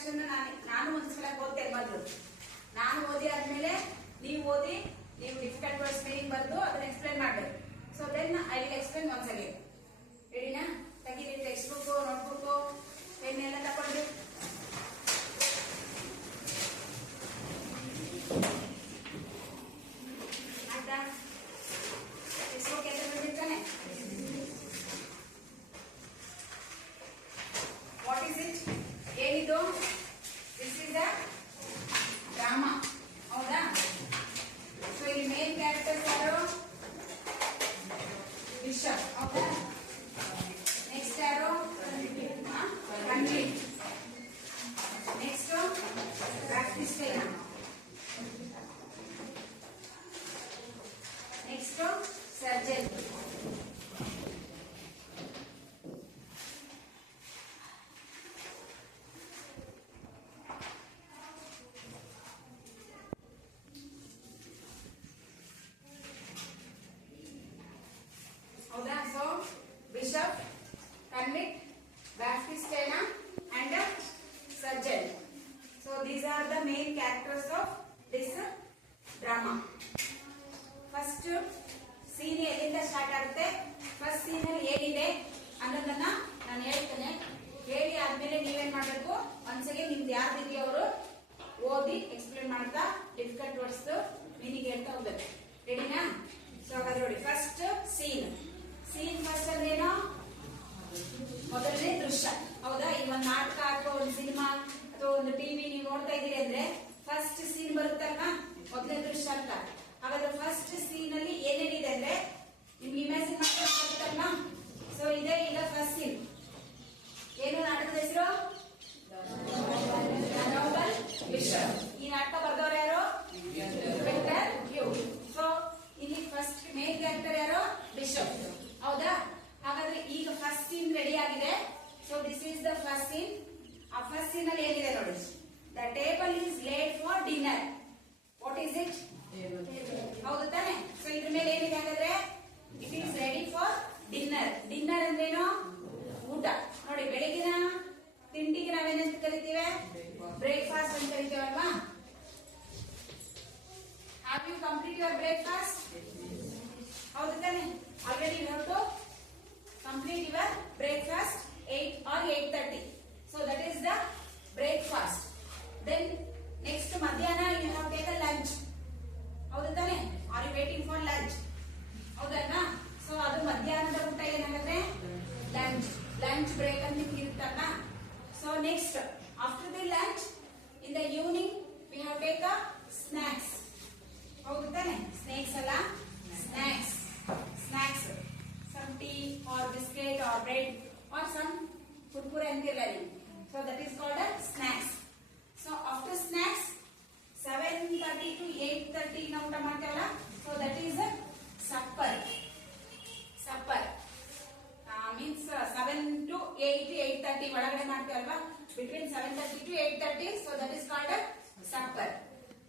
Introduction ನಾನು ಒಂದ್ಸಲ ಓದ್ತೇನೆ ಮೊದಲು. ನಾನು ಓದಿ ಆದ್ಮೇಲೆ ನೀವು ಓದಿ, ನೀವು ಡಿಫಿಕಲ್ಟ್ ವರ್ಡ್ಸ್ ಮೀನಿಂಗ್ ಬರೆದು ಅದನ್ನ ಎಕ್ಸ್ಪ್ಲೈನ್ ಮಾಡಬೇಕು. So then I will explain once again. ರೆಡಿನಾ? ತೆಗೀರಿ ಟೆಕ್ಸ್ಟ್ ಬುಕ್, ನೋಟ್ಬುಕ್, ಪೆನ್ ಎಲ್ಲ ತಗೊಂಡು. ಆಯ್ತಾ? ಟೆಕ್ಸ್ಟ್ ಬುಕ್ ಎಲ್ಲ ಬಂದಿರ್ತಾನೆ. What is it? ಏನಿದು? This is the drama. ಹೌದಾ? ಸೊ ಇಲ್ಲಿ ಮೇನ್ ಕ್ಯಾರೆಕ್ಟರ್ಸ್ ಯಾರು? ಬಿಷಪ್. ಹೌದಾ? ನೆಕ್ಸ್ಟ್ ಯಾರು? ಕನ್ವಿಟ್. ನೆಕ್ಸ್ಟ್ ಪ್ರಾಕ್ಟಿಸ್ಟೇನ. Next surgeon. ಹೌದಾ? So bishop, convict, Baptistine and surgeon. So these are the main characters of this drama. First scene ಎಲ್ಲಿಂದ start ಆಗುತ್ತೆ? First scene ಅಲ್ಲಿ ಏನಿದೆ ಅನ್ನೋದನ್ನ ನಾನು ಹೇಳ್ತೇನೆ. ಹೇಳಿ ಆದ್ಮೇಲೆ ನೀವೇನ್ ಮಾಡ್ಬೇಕು? ಒಂದ್ಸಗೆ ನಿಮ್ದು ಯಾರ್ದಿದೆಯೋ ಅವರು ಓದಿ ಎಕ್ಸ್ಪ್ಲೇನ್ ಮಾಡ್ತಾ ಡಿಫಿಕಲ್ಟ್ ವರ್ಡ್ಸ್ ಮೀನಿಂಗ್ ಹೇಳ್ತಾ ಹೋಗ್ಬೇಕು. ರೆಡಿನಾ? ಸೊ ಹಾಗಾದ್ರೆ ನೋಡಿ, ಫಸ್ಟ್ ಸೀನ್. ಫಸ್ಟ್ ಅಂದ್ರೇನು? ಮೊದಲನೇ ದೃಶ್ಯ. ಹೌದಾ? ಈ ಒಂದು ನಾಟಕ ಅಥವಾ ಒಂದು ಸಿನಿಮಾ ಅಥವಾ ಒಂದು ಟಿವಿ ನೀವು ನೋಡ್ತಾ ಇದೀರಿ ಅಂದ್ರೆ ಫಸ್ಟ್ ಸೀನ್ ಬರುತ್ತಲ್ವಾ, ಮೊದಲನೇ ದೃಶ್ಯ ಅಂತ. ಹಾಗಾದ್ರೆ ಫಸ್ಟ್ ಸೀನ್ ಅಲ್ಲಿ ಏನೇನಿದೆ ಅಂದ್ರೆ ನಿಮ್ಗೆ ಇಮ್ಯಾಜಿನ್ ಮಾಡ್ಕೊಳ್ತಲ್ವಾ? ಸೊ ಇದೇ ಈಗ ಫಸ್ಟ್ ಸೀನ್. ಏನು ನಾಟಕದ ಹೆಸರು? Noble bishop. ಈ ನಾಟಕ ಬರ್ದವ್ರು ಯಾರು? Victor Hugo. ಸೊ ಇಲ್ಲಿ ಫಸ್ಟ್ ಮೇನ್ ಕ್ಯಾರೆಕ್ಟರ್ ಯಾರು? ಬಿಷಪ್. ಹೌದಾ? ಹಾಗಾದ್ರೆ ಈಗ ಫಸ್ಟ್ ಸೀನ್ ರೆಡಿ ಆಗಿದೆ. So this is the first scene. ಆ ಫಸ್ಟ್ ಸೀನ್ ಅಲ್ಲಿ ಏನಿದೆ ನೋಡಿ, the table is laid for dinner. What is it? ಹೌದು ತಾನೆ? ಸೊ ಇದ್ರ ಮೇಲೆ ಏನಿದೆ ಹಾಗಾದ್ರೆ? It is ready for dinner. Dinner ಅಂದ್ರೇನು? ಊಟ. ನೋಡಿ, ಬೆಳಗಿನ ತಿಂಡಿಗೆ ನಾವೇನಂತ ಕರಿತೀವಿ? ಬ್ರೇಕ್ಫಾಸ್ಟ್ ಅಂತ ಕರಿತೀವಲ್ವಾ? Have you complete your breakfast? ಹೌದು ತಾನೆ? Already you have to complete your breakfast 8 or 8:30. So that is the breakfast. Then next madhyana you have taken lunch. ಹೌದು ತಾನೆ? Are you waiting for lunch? ಹೌದಲ್ವಾ? So ಅದು ಮಧ್ಯಾಹ್ನದ ಊಟ ಏನಾಗುತ್ತೆ? Lunch. Lunch break ಅಂತ ನಿಮ್ಗೆ ಇರುತ್ತಲ್ಲ. So next after the lunch in the evening we have take a snacks. ಹೌದು ತಾನೆ? ಸ್ನಾಕ್ಸ್ ಅಲ್ಲ, snacks. Snacks some tea or biscuit or bread or some kurkure antirla. So that is called a snacks. So after snacks 7:30 to 8:30 na ಊಟ ಮಾಡ್ತೇವಲ್ಲ, so that is a supper. Supper means 7 to 8 8:30 ಒಳಗಡೆ ಮಾಡ್ತೇವಲ್ವಾ, between 7:30 to 8:30. So that is called a supper.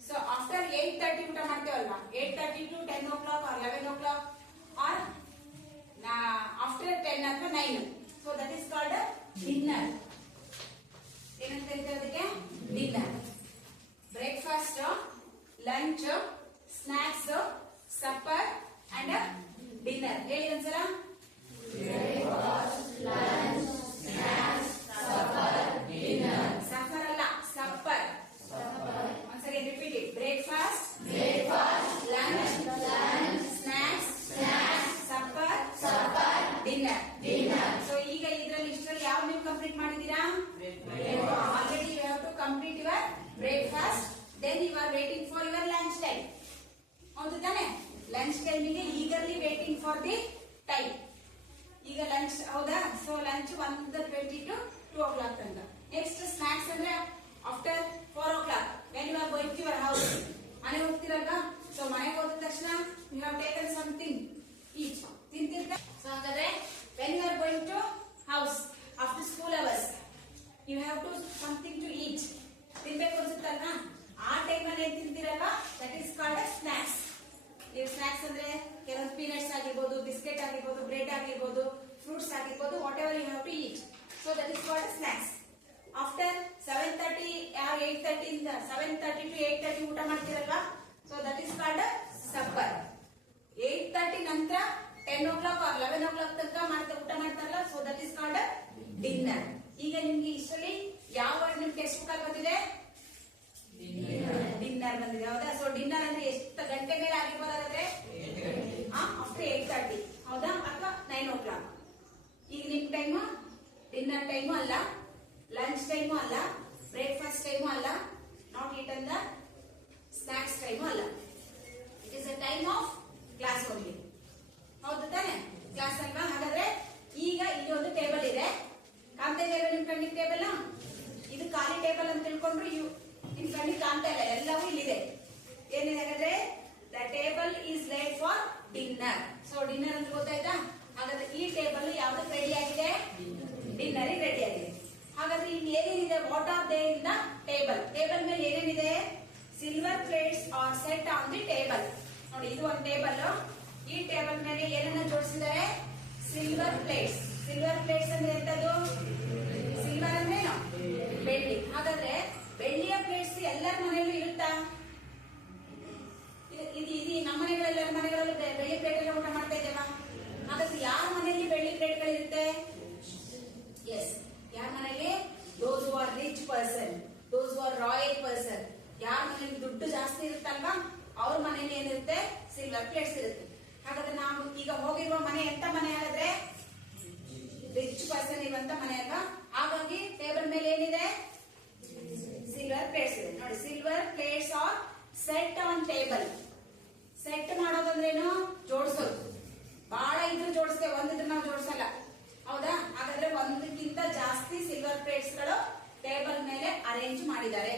So after 8:30 ಊಟ ಮಾಡ್ತೇವಲ್ವಾ, 8:30 to 10 o'clock or 11 o'clock or after 10 ಅಥವಾ 9. So that is called a dinner. ಏನಂತ ಕರೀತಾರೆ ಅದಕ್ಕೆ? Dinner. Breakfast, lunch, snacks, supper and dinner. ಹೇಳಿ ಒಂದ್ಸಲ. Breakfast, lunch, snacks, supper, dinner. Suffer ಅಲ್ಲ, supper. ಒಂದ್ಸರಿ repeat it. Breakfast, lunch, snacks, supper, dinner. So ಈಗ ಇದ್ರಲ್ಲಿ ಇಷ್ಟರಲ್ಲಿ ಯಾವ ನೀವು ಕಂಪ್ಲೀಟ್ ಮಾಡಿದೀರಾ? Already you have to complete your breakfast. Then you are waiting for your lunch time. ಹೌದು ತಾನೆ? ಲಂಚ್ ಟೈಮಿಗೆ eagerly waiting for the time. ಈಗ ಲಂಚ್. ಹೌದಾ? ಸೊ ಲಂಚ್ 1:20 to 2 o'clock ಅಂತ. ನೆಕ್ಸ್ಟ್ ಸ್ನಾಕ್ಸ್ ಅಂದ್ರೆ after 4 o'clock when you are going to your house. ಮನೆಗೆ ಹೋಗ್ತಿರಲ್ವಾ? So ಮನೆಗೆ ಹೋದ ತಕ್ಷಣ you have taken something each. ತಿಂತಿರ್ತ. ಸೊ ಹಾಗಾದ್ರೆ when you are going to house after school hours you have to something to eat. ತಿನ್ಬೇಕು ಅನ್ಸುತ್ತಲ್ವಾ? ಆ ಟೈಮ್ ಅಲ್ಲಿ ಏನ್ ತಿಂತೀರಲ್ವಾ, ದಟ್ ಈಸ್ ಕಾಲ್ಡ್ ಸ್ನಾಕ್ಸ್. ನೀವು ಸ್ನಾಕ್ಸ್ ಅಂದ್ರೆ ಕೆಲವೊಂದು ಪೀನಟ್ಸ್ ಆಗಿರ್ಬೋದು, ಬಿಸ್ಕೆಟ್ ಆಗಿರ್ಬೋದು, ಬ್ರೆಡ್ ಆಗಿರ್ಬೋದು, ಫ್ರೂಟ್ಸ್ ಆಗಿರ್ಬೋದು, whatever you have to eat. So that is called snacks. After 7:30 or 8:30 ಇಂದ 7:30 to 8:30 ಊಟ ಮಾಡ್ತೀರಲ್ವಾ, so that is called supper. 8:30 ನಂತರ 10 o'clock or 11 o'clock ತನಕ ಊಟ ಮಾಡ್ತಾರಲ್ಲ, so that is called dinner. ಈಗ ನಿಮ್ಗೆ ಇಷ್ಟರಲ್ಲಿ ಯಾವ ವರ್ಡ್ ನಿಮ್ ಟೆಕ್ಸ್ಟ್ ಬುಕ್ ಅಲ್ಲಿ ಬಂದಿದೆ? ಡಿನ್ನರ್ ಬಂದಿದೆ, ಹೌದಾ? ಸೊ ಡಿನ್ನರ್ ಅಂದ್ರೆ ಎಷ್ಟು ಗಂಟೆ ಮೇಲೆ ಆಗಿರ್ಬೋದಾದ್ರೆ ಆಫ್ಟರ್ 8:30, ಹೌದಾ? ಅಥವಾ 9 o'clock. ಈಗ ನಿಮ್ ಟೈಮ್ ಡಿನ್ನರ್ ಟೈಮು ಅಲ್ಲ, ಲಂಚ್ ಟೈಮು ಅಲ್ಲ, ಬ್ರೇಕ್ಫಾಸ್ಟ್ ಟೈಮು ಅಲ್ಲ, not eaten the snacks time ಅಲ್ಲ. It is a time of class only, ಹೌದು ತಾನೆ? ಕ್ಲಾಸ್ ಅಲ್ವಾ? ಹಾಗಾದ್ರೆ ಈಗ ಇಲ್ಲಿ ಒಂದು ಟೇಬಲ್ ಇದೆ, ಕಾಣ್ತಾ ಇದೆ ನಿಮ್ ಕಣ್ಣಿಗೆ ಟೇಬಲ್? ಇದು ಖಾಲಿ ಟೇಬಲ್ ಅಂತ ತಿಳ್ಕೊಂಡ್ರು ನಿಮ್ ಕಣ್ಣಿಗೆ ಕಾಣ್ತಾ ಇಲ್ಲ, ಎಲ್ಲವೂ ಇಲ್ಲಿದೆ. ಏನಿದೆ ಹಾಗಾದ್ರೆ? The table is laid for dinner. So dinner ಅಂತ ಗೊತ್ತಾಯ್ತಾ? ಹಾಗಾದ್ರೆ ಈ ಟೇಬಲ್ ಯಾವ್ದಕ್ಕೆ ರೆಡಿ ಆಗಿದೆ? ಡಿನ್ನರ್ ರೆಡಿ ಆಗಿದೆ. ಹಾಗಾದ್ರೆ ಇಲ್ಲಿ ಏನೇನಿದೆ? What are they in the table? Table ಮೇಲೆ ಏನೇನಿದೆ? Silver plates are set on the table. ನೋಡಿ, ಇದು ಒಂದು ಟೇಬಲ್. ಈ ಟೇಬಲ್ ಮೇಲೆ ಏನನ್ನ ಜೋಡಿಸಿದ್ದಾರೆ? Silver plates. ಸಿಲ್ವರ್ ಪ್ಲೇಟ್ಸ್ ಅಂದ್ರೆ ಎಂತದ್ದು? ಸಿಲ್ವರ್ ಅಂದ್ರೇನು? ಬೆಳ್ಳಿ. ಹಾಗಾದ್ರೆ ಬೆಳ್ಳಿಯ ಪ್ಲೇಟ್ಸ್ ಎಲ್ಲರ ಮನೆಯಲ್ಲೂ ಇರುತ್ತಾ? ಇದು ನಮ್ಮ ಮನೆಗಳೆಲ್ಲರ ಮನೆಗಳಲ್ಲೂ ಬೆಳ್ಳಿ ಪ್ಲೇಟ್ ಎಲ್ಲ ಊಟ ಮಾಡ್ತಾ ಇದ್ದೇವಾ? ಹಾಗಾದ್ರೆ ಯಾರ ಮನೆಯಲ್ಲಿ ಬೆಳ್ಳಿ ಪ್ಲೇಟ್ಗಳಿರುತ್ತೆ? ಎಸ್, ಯಾರ ಮನೆಯಲ್ಲಿ? Those who are rich person, those who are royal person. ಯಾರ ಮನೆಯಲ್ಲಿ ದುಡ್ಡು ಜಾಸ್ತಿ ಇರುತ್ತಲ್ವಾ, ಅವ್ರ ಮನೆಯಲ್ಲಿ ಏನಿರುತ್ತೆ? ಸಿಲ್ವರ್ ಪ್ಲೇಟ್ಸ್ ಇರುತ್ತೆ. ಹಾಗಾದ್ರೆ ನಾವು ಈಗ ಹೋಗಿರುವ ಮನೆ ಎಂತ ಮನೆ ಆಗಿದ್ರೆ? ರಿಚ್ ಪರ್ಸನ್ ಇರುವಂತ ಮನೆ ಅಲ್ವಾ? ಹಾಗಾಗಿ ಟೇಬಲ್ ಮೇಲೆ ಏನಿದೆ? ಸಿಲ್ವರ್ ಪ್ಲೇಟ್ಸ್ ಇದೆ. ನೋಡಿ, silver plates are set on table. Set ಮಾಡೋದಂದ್ರೇನು? ಜೋಡಿಸೋದು. ಬಹಳ ಇದ್ರು ಜೋಡಿಸ್ತೇವೆ, ಒಂದಿದ್ರು ನಾವು ಜೋಡಿಸಲ್ಲ, ಹೌದಾ? ಹಾಗಾದ್ರೆ ಒಂದಕ್ಕಿಂತ ಜಾಸ್ತಿ ಸಿಲ್ವರ್ ಪ್ಲೇಟ್ಸ್ ಗಳು ಟೇಬಲ್ ಮೇಲೆ ಅರೇಂಜ್ ಮಾಡಿದ್ದಾರೆ,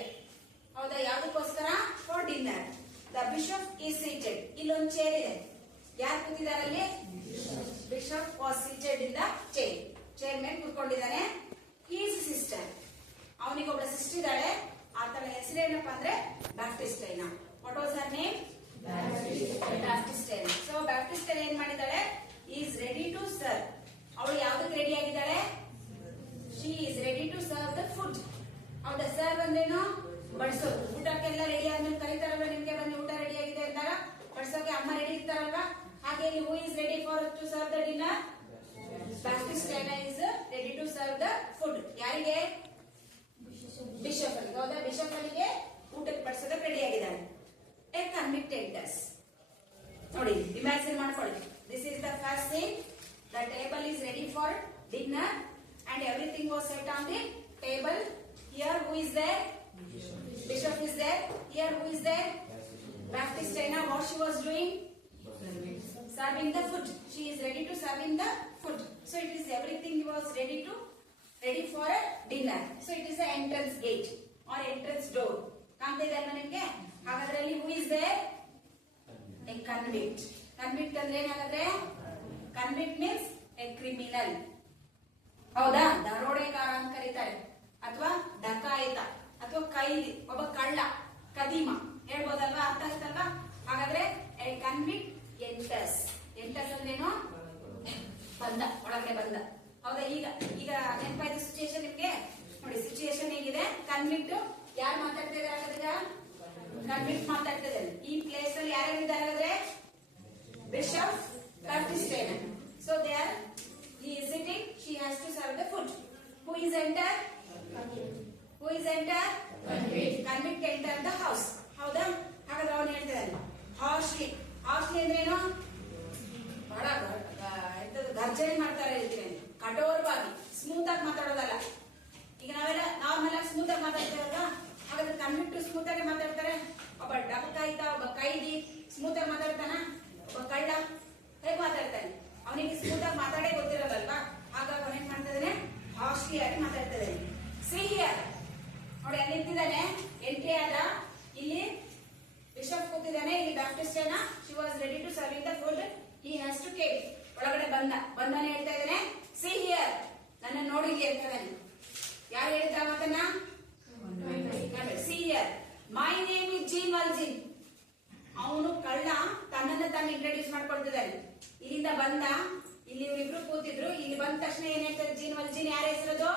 ಹೌದಾ? ಯಾವ್ದಕ್ಕೋಸ್ಕರ? For dinner. The bishop is seated. ಇಲ್ಲೊಂದು ಚೇರ್ ಇದೆ, ಯಾರು ಕೂತಿದ್ದಾರೆ ಅಲ್ಲಿ? Bishop was seated in the chair. Chair ಮೇಲೆ ಕೂತ್ಕೊಂಡಿದ್ದಾನೆ. ಹೀಸ್ ಸಿಸ್ಟರ್, ಅವನಿಗೊಬ್ಬಳ ಸಿಸ್ಟರ್ ಇದ್ದಾಳೆ. ಆತನ ಹೆಸರೇನಪ್ಪ ಅಂದ್ರೆ Baptistine. What was her name? Baptistine. So Baptistine ಏನ್ ಮಾಡಿದ್ದಾಳೆ? Is ready to serve. ಅವಳು ಯಾವ್ದಕ್ಕೆ ರೆಡಿ ಆಗಿದ್ದಾಳೆ? She is ready to serve the food. ಹೌದಾ? ಸರ್ವ್ ಅಂದ್ರೇನು? ಬಡಿಸೋದು. ಊಟಕ್ಕೆಲ್ಲ ರೆಡಿ ಆದ್ಮೇಲೆ ಕರೀತಾರಲ್ವಾ ನಿಮ್ಗೆ, ಬನ್ನಿ ಊಟ ರೆಡಿ ಆಗಿದೆ ಅಂದಾಗ ಬಡಿಸೋಕೆ ಅಮ್ಮ ರೆಡಿ ಇರ್ತಾರಲ್ವಾ? ಹಾಗೆ ಇಲ್ಲಿ who is ready for to serve the dinner? Baptistine is ready to serve the food. ಯಾರಿಗೆ? ಬಿಷಪ್ ಅಲ್ಲಿ, ಹೌದಾ? ಬಿಷಪ್ ಅಲ್ಲಿಗೆ ಊಟಕ್ಕೆ ಬಡಿಸೋದಕ್ಕೆ ರೆಡಿ ಆಗಿದ್ದಾನೆ. A convict enters. ನೋಡಿ, ಇಮ್ಯಾಜಿನ್ ಮಾಡ್ಕೊಳ್ಳಿ. This is the first scene. The table is ready for dinner and everything was set on the table. Here who is there? Bishop is there. Here who is there? Baptistina. What she was doing? Serving the food. She is ready to serving the food. So it is everything was ready for a dinner. So it is the entrance gate or entrance door. ಕಾಣ್ತಾ ಇದೆ ಅಲ್ವಾ ನಿಮ್ಗೆ? ಹಾಗಾದ್ರೆ ಅಲ್ಲಿ who is there? A convict. Convict ಅಂದ್ರೆ ಏನಾಗುತ್ತೆ? Convict means A criminal, ಹೌದಾ? ದರೋಡೆಗಾರ ಅಂತ ಕರೀತಾರೆ, ಅಥವಾ ಡಕಾಯಿತ, ಅಥವಾ ಕೈದಿ, ಒಬ್ಬ ಕಳ್ಳ, ಕದೀಮ ಹೇಳ್ಬೋದಲ್ವಾ? ಅರ್ಥ ಆಗ್ತಲ್ವಾ? ಹಾಗಾದ್ರೆ ಎ ಕನ್ವಿಕ್ಟ್ ಎಂಟರ್ಸ್. ಎಂಟರ್ಸ್ ಅಂದ್ರೇನು? ಬಂದ, ಒಳಗಡೆ ಬಂದ, ಹೌದಾ? ಈಗ ನೆನಪಾಯ್ತು ಸಿಚುಯೇಷನ್ ನಿಮ್ಗೆ? ನೋಡಿ, ಸಿಚುಯೇಷನ್ ಹೇಗಿದೆ? ಕನ್ವಿಕ್ಟ್ ಯಾರು ಮಾತಾಡ್ತಾ ಇದ್ದಾರೆ? ಹಾಗಾದ್ರೆ ಕನ್ವಿಕ್ಟ್ ಮಾತಾಡ್ತಾ ಇದ್ದಾರೆ. ಈ ಪ್ಲೇಸ್ ಅಲ್ಲಿ ಯಾರ್ಯಾರಿದ್ದಾರೆ ಹಾಗಾದ್ರೆ? Bishop, Baptistina. So there he is sitting. She has to serve the food. Who is enter? Who is enter? Convict enter the house. ಹೌದಾ? ಹಾಗಾದ್ರೆ ಅವನು ಹೇಳ್ತಿದ್ದಾನೆ harshly. harshly ಅಂದ್ರೇನು? ಬಹಳ ಗರ್ಜನೆ ಮಾಡ್ತಾರೆ ಹೇಳ್ತೀನಿ, ಕಠೋರವಾಗಿ, ಸ್ಮೂತ್ ಆಗಿ ಮಾತಾಡೋದಲ್ಲ. ಈಗ ನಾವೆಲ್ಲ ನಾರ್ಮಲ್ ಆಗಿ ಸ್ಮೂತ್ ಆಗಿ ಮಾತಾಡ್ತೇವಲ್ವಾ? ಹಾಗಾದ್ರೆ ಕನ್ವಿಕ್ಟ್ ಸ್ಮೂತ್ ಆಗಿ ಮಾತಾಡ್ತಾರೆ. ಒಬ್ಬ ಡಕಾಯಿತ, ಒಬ್ಬ ಕೈದಿ ಸ್ಮೂತ್ ಆಗಿ ಮಾತಾಡ್ತಾನ? ಒಬ್ಬ ಕಳ್ಳ ಹೇಗೆ ಮಾತಾಡ್ತಾನೆ? ಅವನಿಗೆ ಸ್ಮೂತ್ ಆಗಿ ಮಾತಾಡೇ ಗೊತ್ತಿರಲ್ವಾ? ಹಾಗಾಗಿ ಅವನ್ ಏನ್ ಮಾಡ್ತಾ ಇದ್ದಾನೆ? ಹಾರ್ಶ್ಲಿ ಆಗಿ ಮಾತಾಡ್ತಾ ಇದ್ದಾನೆ. ಸಿ ಹಿಯರ್, ನೋಡಿ ಅಲ್ಲಿ ನಿಂತಿದ್ದಾನೆ, ಎಂಟ್ರಿ ಆದ. ಇಲ್ಲಿ ಬಿಷಪ್ ಕೂತಿದ್ದಾನೆ, ಇಲ್ಲಿ Baptistine. She was ready to serving the food. He has to came. ಒಳಗಡೆ ಬಂದಾನೆ ಹೇಳ್ತಾ ಇದ್ದಾನೆ, ಸಿ ಹಿಯರ್, ನನ್ನ ನೋಡಿ ಅಂತ ಇದ್ದಾನೆ. ಯಾರು ಹೇಳಿದ್ದ ಮಾತನ್ನ? See here, my name is Jean Valjean. ಅವನು ಕಳ್ಳ ತನ್ನನ್ನ ತಾನು ಇಂಟ್ರೊಡ್ಯೂಸ್ ಮಾಡ್ಕೊಳ್ತಿದ್ದಾನೆ. ಇಲ್ಲಿಂದ ಬಂದ, ಇಲ್ಲಿ ಇವರಿಬ್ರು ಕೂತಿದ್ರು. ಇಲ್ಲಿ ಬಂದ ತಕ್ಷಣ ಏನ್ ಹೇಳ್ತಾರೆ? Jean Valjean. ಯಾರ ಹೆಸರದು?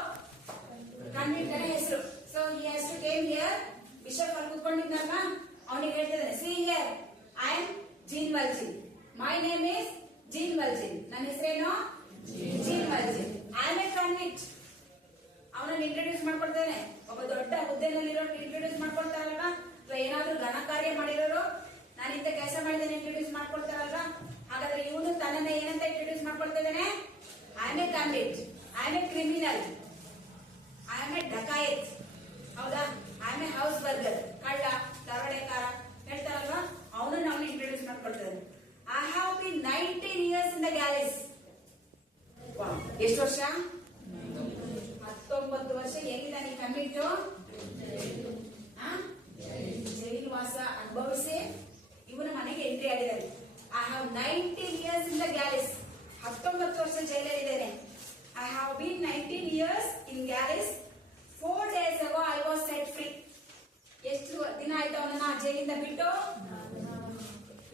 ಕನ್ವಿಕ್ಟನ ಹೆಸರು. So he has to came here. Bishop ಅಲ್ಲಿ ಕೂತ್ಕೊಂಡಿದ್ದಾನ, ಅವನಿಗೆ ಹೇಳ್ತಿದ್ದಾನೆ, see here I am Jean Valjean, my name is Jean Valjean, ನನ್ನ ಹೆಸರೇನು Jean Valjean, I am a convict. ಅವನನ್ನು ಇಂಟ್ರೊಡ್ಯೂಸ್ ಮಾಡ್ಕೊಡ್ತೇನೆ. ಒಬ್ಬ ದೊಡ್ಡ ಹುದ್ದೆನಲ್ಲಿರೋ ಇಂಟ್ರೊಡ್ಯೂಸ್ ಮಾಡ್ಕೊಳ್ತಾರಲ್ವಾ, ಅಥವಾ ಏನಾದ್ರೂ ಘನ ಕಾರ್ಯ ಮಾಡಿರೋರು, ನಾನು ಇಂಥ ಕೆಲಸ ಮಾಡಿದ್ದೇನೆ ಇಂಟ್ರೊಡ್ಯೂಸ್ ಮಾಡ್ಕೊಳ್ತಾರಲ್ವಾ. ಹಾಗಾದ್ರೆ ಇವನು ತನ್ನನ್ನ ಏನಂತ ಇಂಟ್ರೊಡ್ಯೂಸ್ ಮಾಡ್ಕೊಳ್ತಿದ್ದಾನೆ, I am a convict, I am a criminal, I am a dacoit, ಹೌದಾ, I am a house burglar, ಕಳ್ಳ ದರೋಡೆಕಾರ ಹೇಳ್ತಾರಲ್ವಾ, ಅವನನ್ನು ಅವನು ಇಂಟ್ರೊಡ್ಯೂಸ್ ಮಾಡ್ಕೊಳ್ತಿದ್ದಾನೆ. I have been 19 years in the galleys. ಎಷ್ಟು ವರ್ಷ? 19 ವರ್ಷ ಎಲ್ಲಿದ್ದಾನೆ ಈ ಕನ್ವಿಕ್ಟ್? ಜೈಲು ವಾಸ ಅನುಭವಿಸಿ ಇವನ ಮನೆಗೆ ಎಂಟ್ರಿ ಆಗಿದ್ದಾರೆ. I have 19 years in the galleys. 19 ವರ್ಷ ಜೈಲಲ್ಲಿದ್ದೇನೆ. I have been 19 years in galleys. 4 days ago I was set free. ಎಷ್ಟು ದಿನ ಆಯ್ತು ಅವನನ್ನ ಜೈಲಿಂದ ಬಿಟ್ಟು?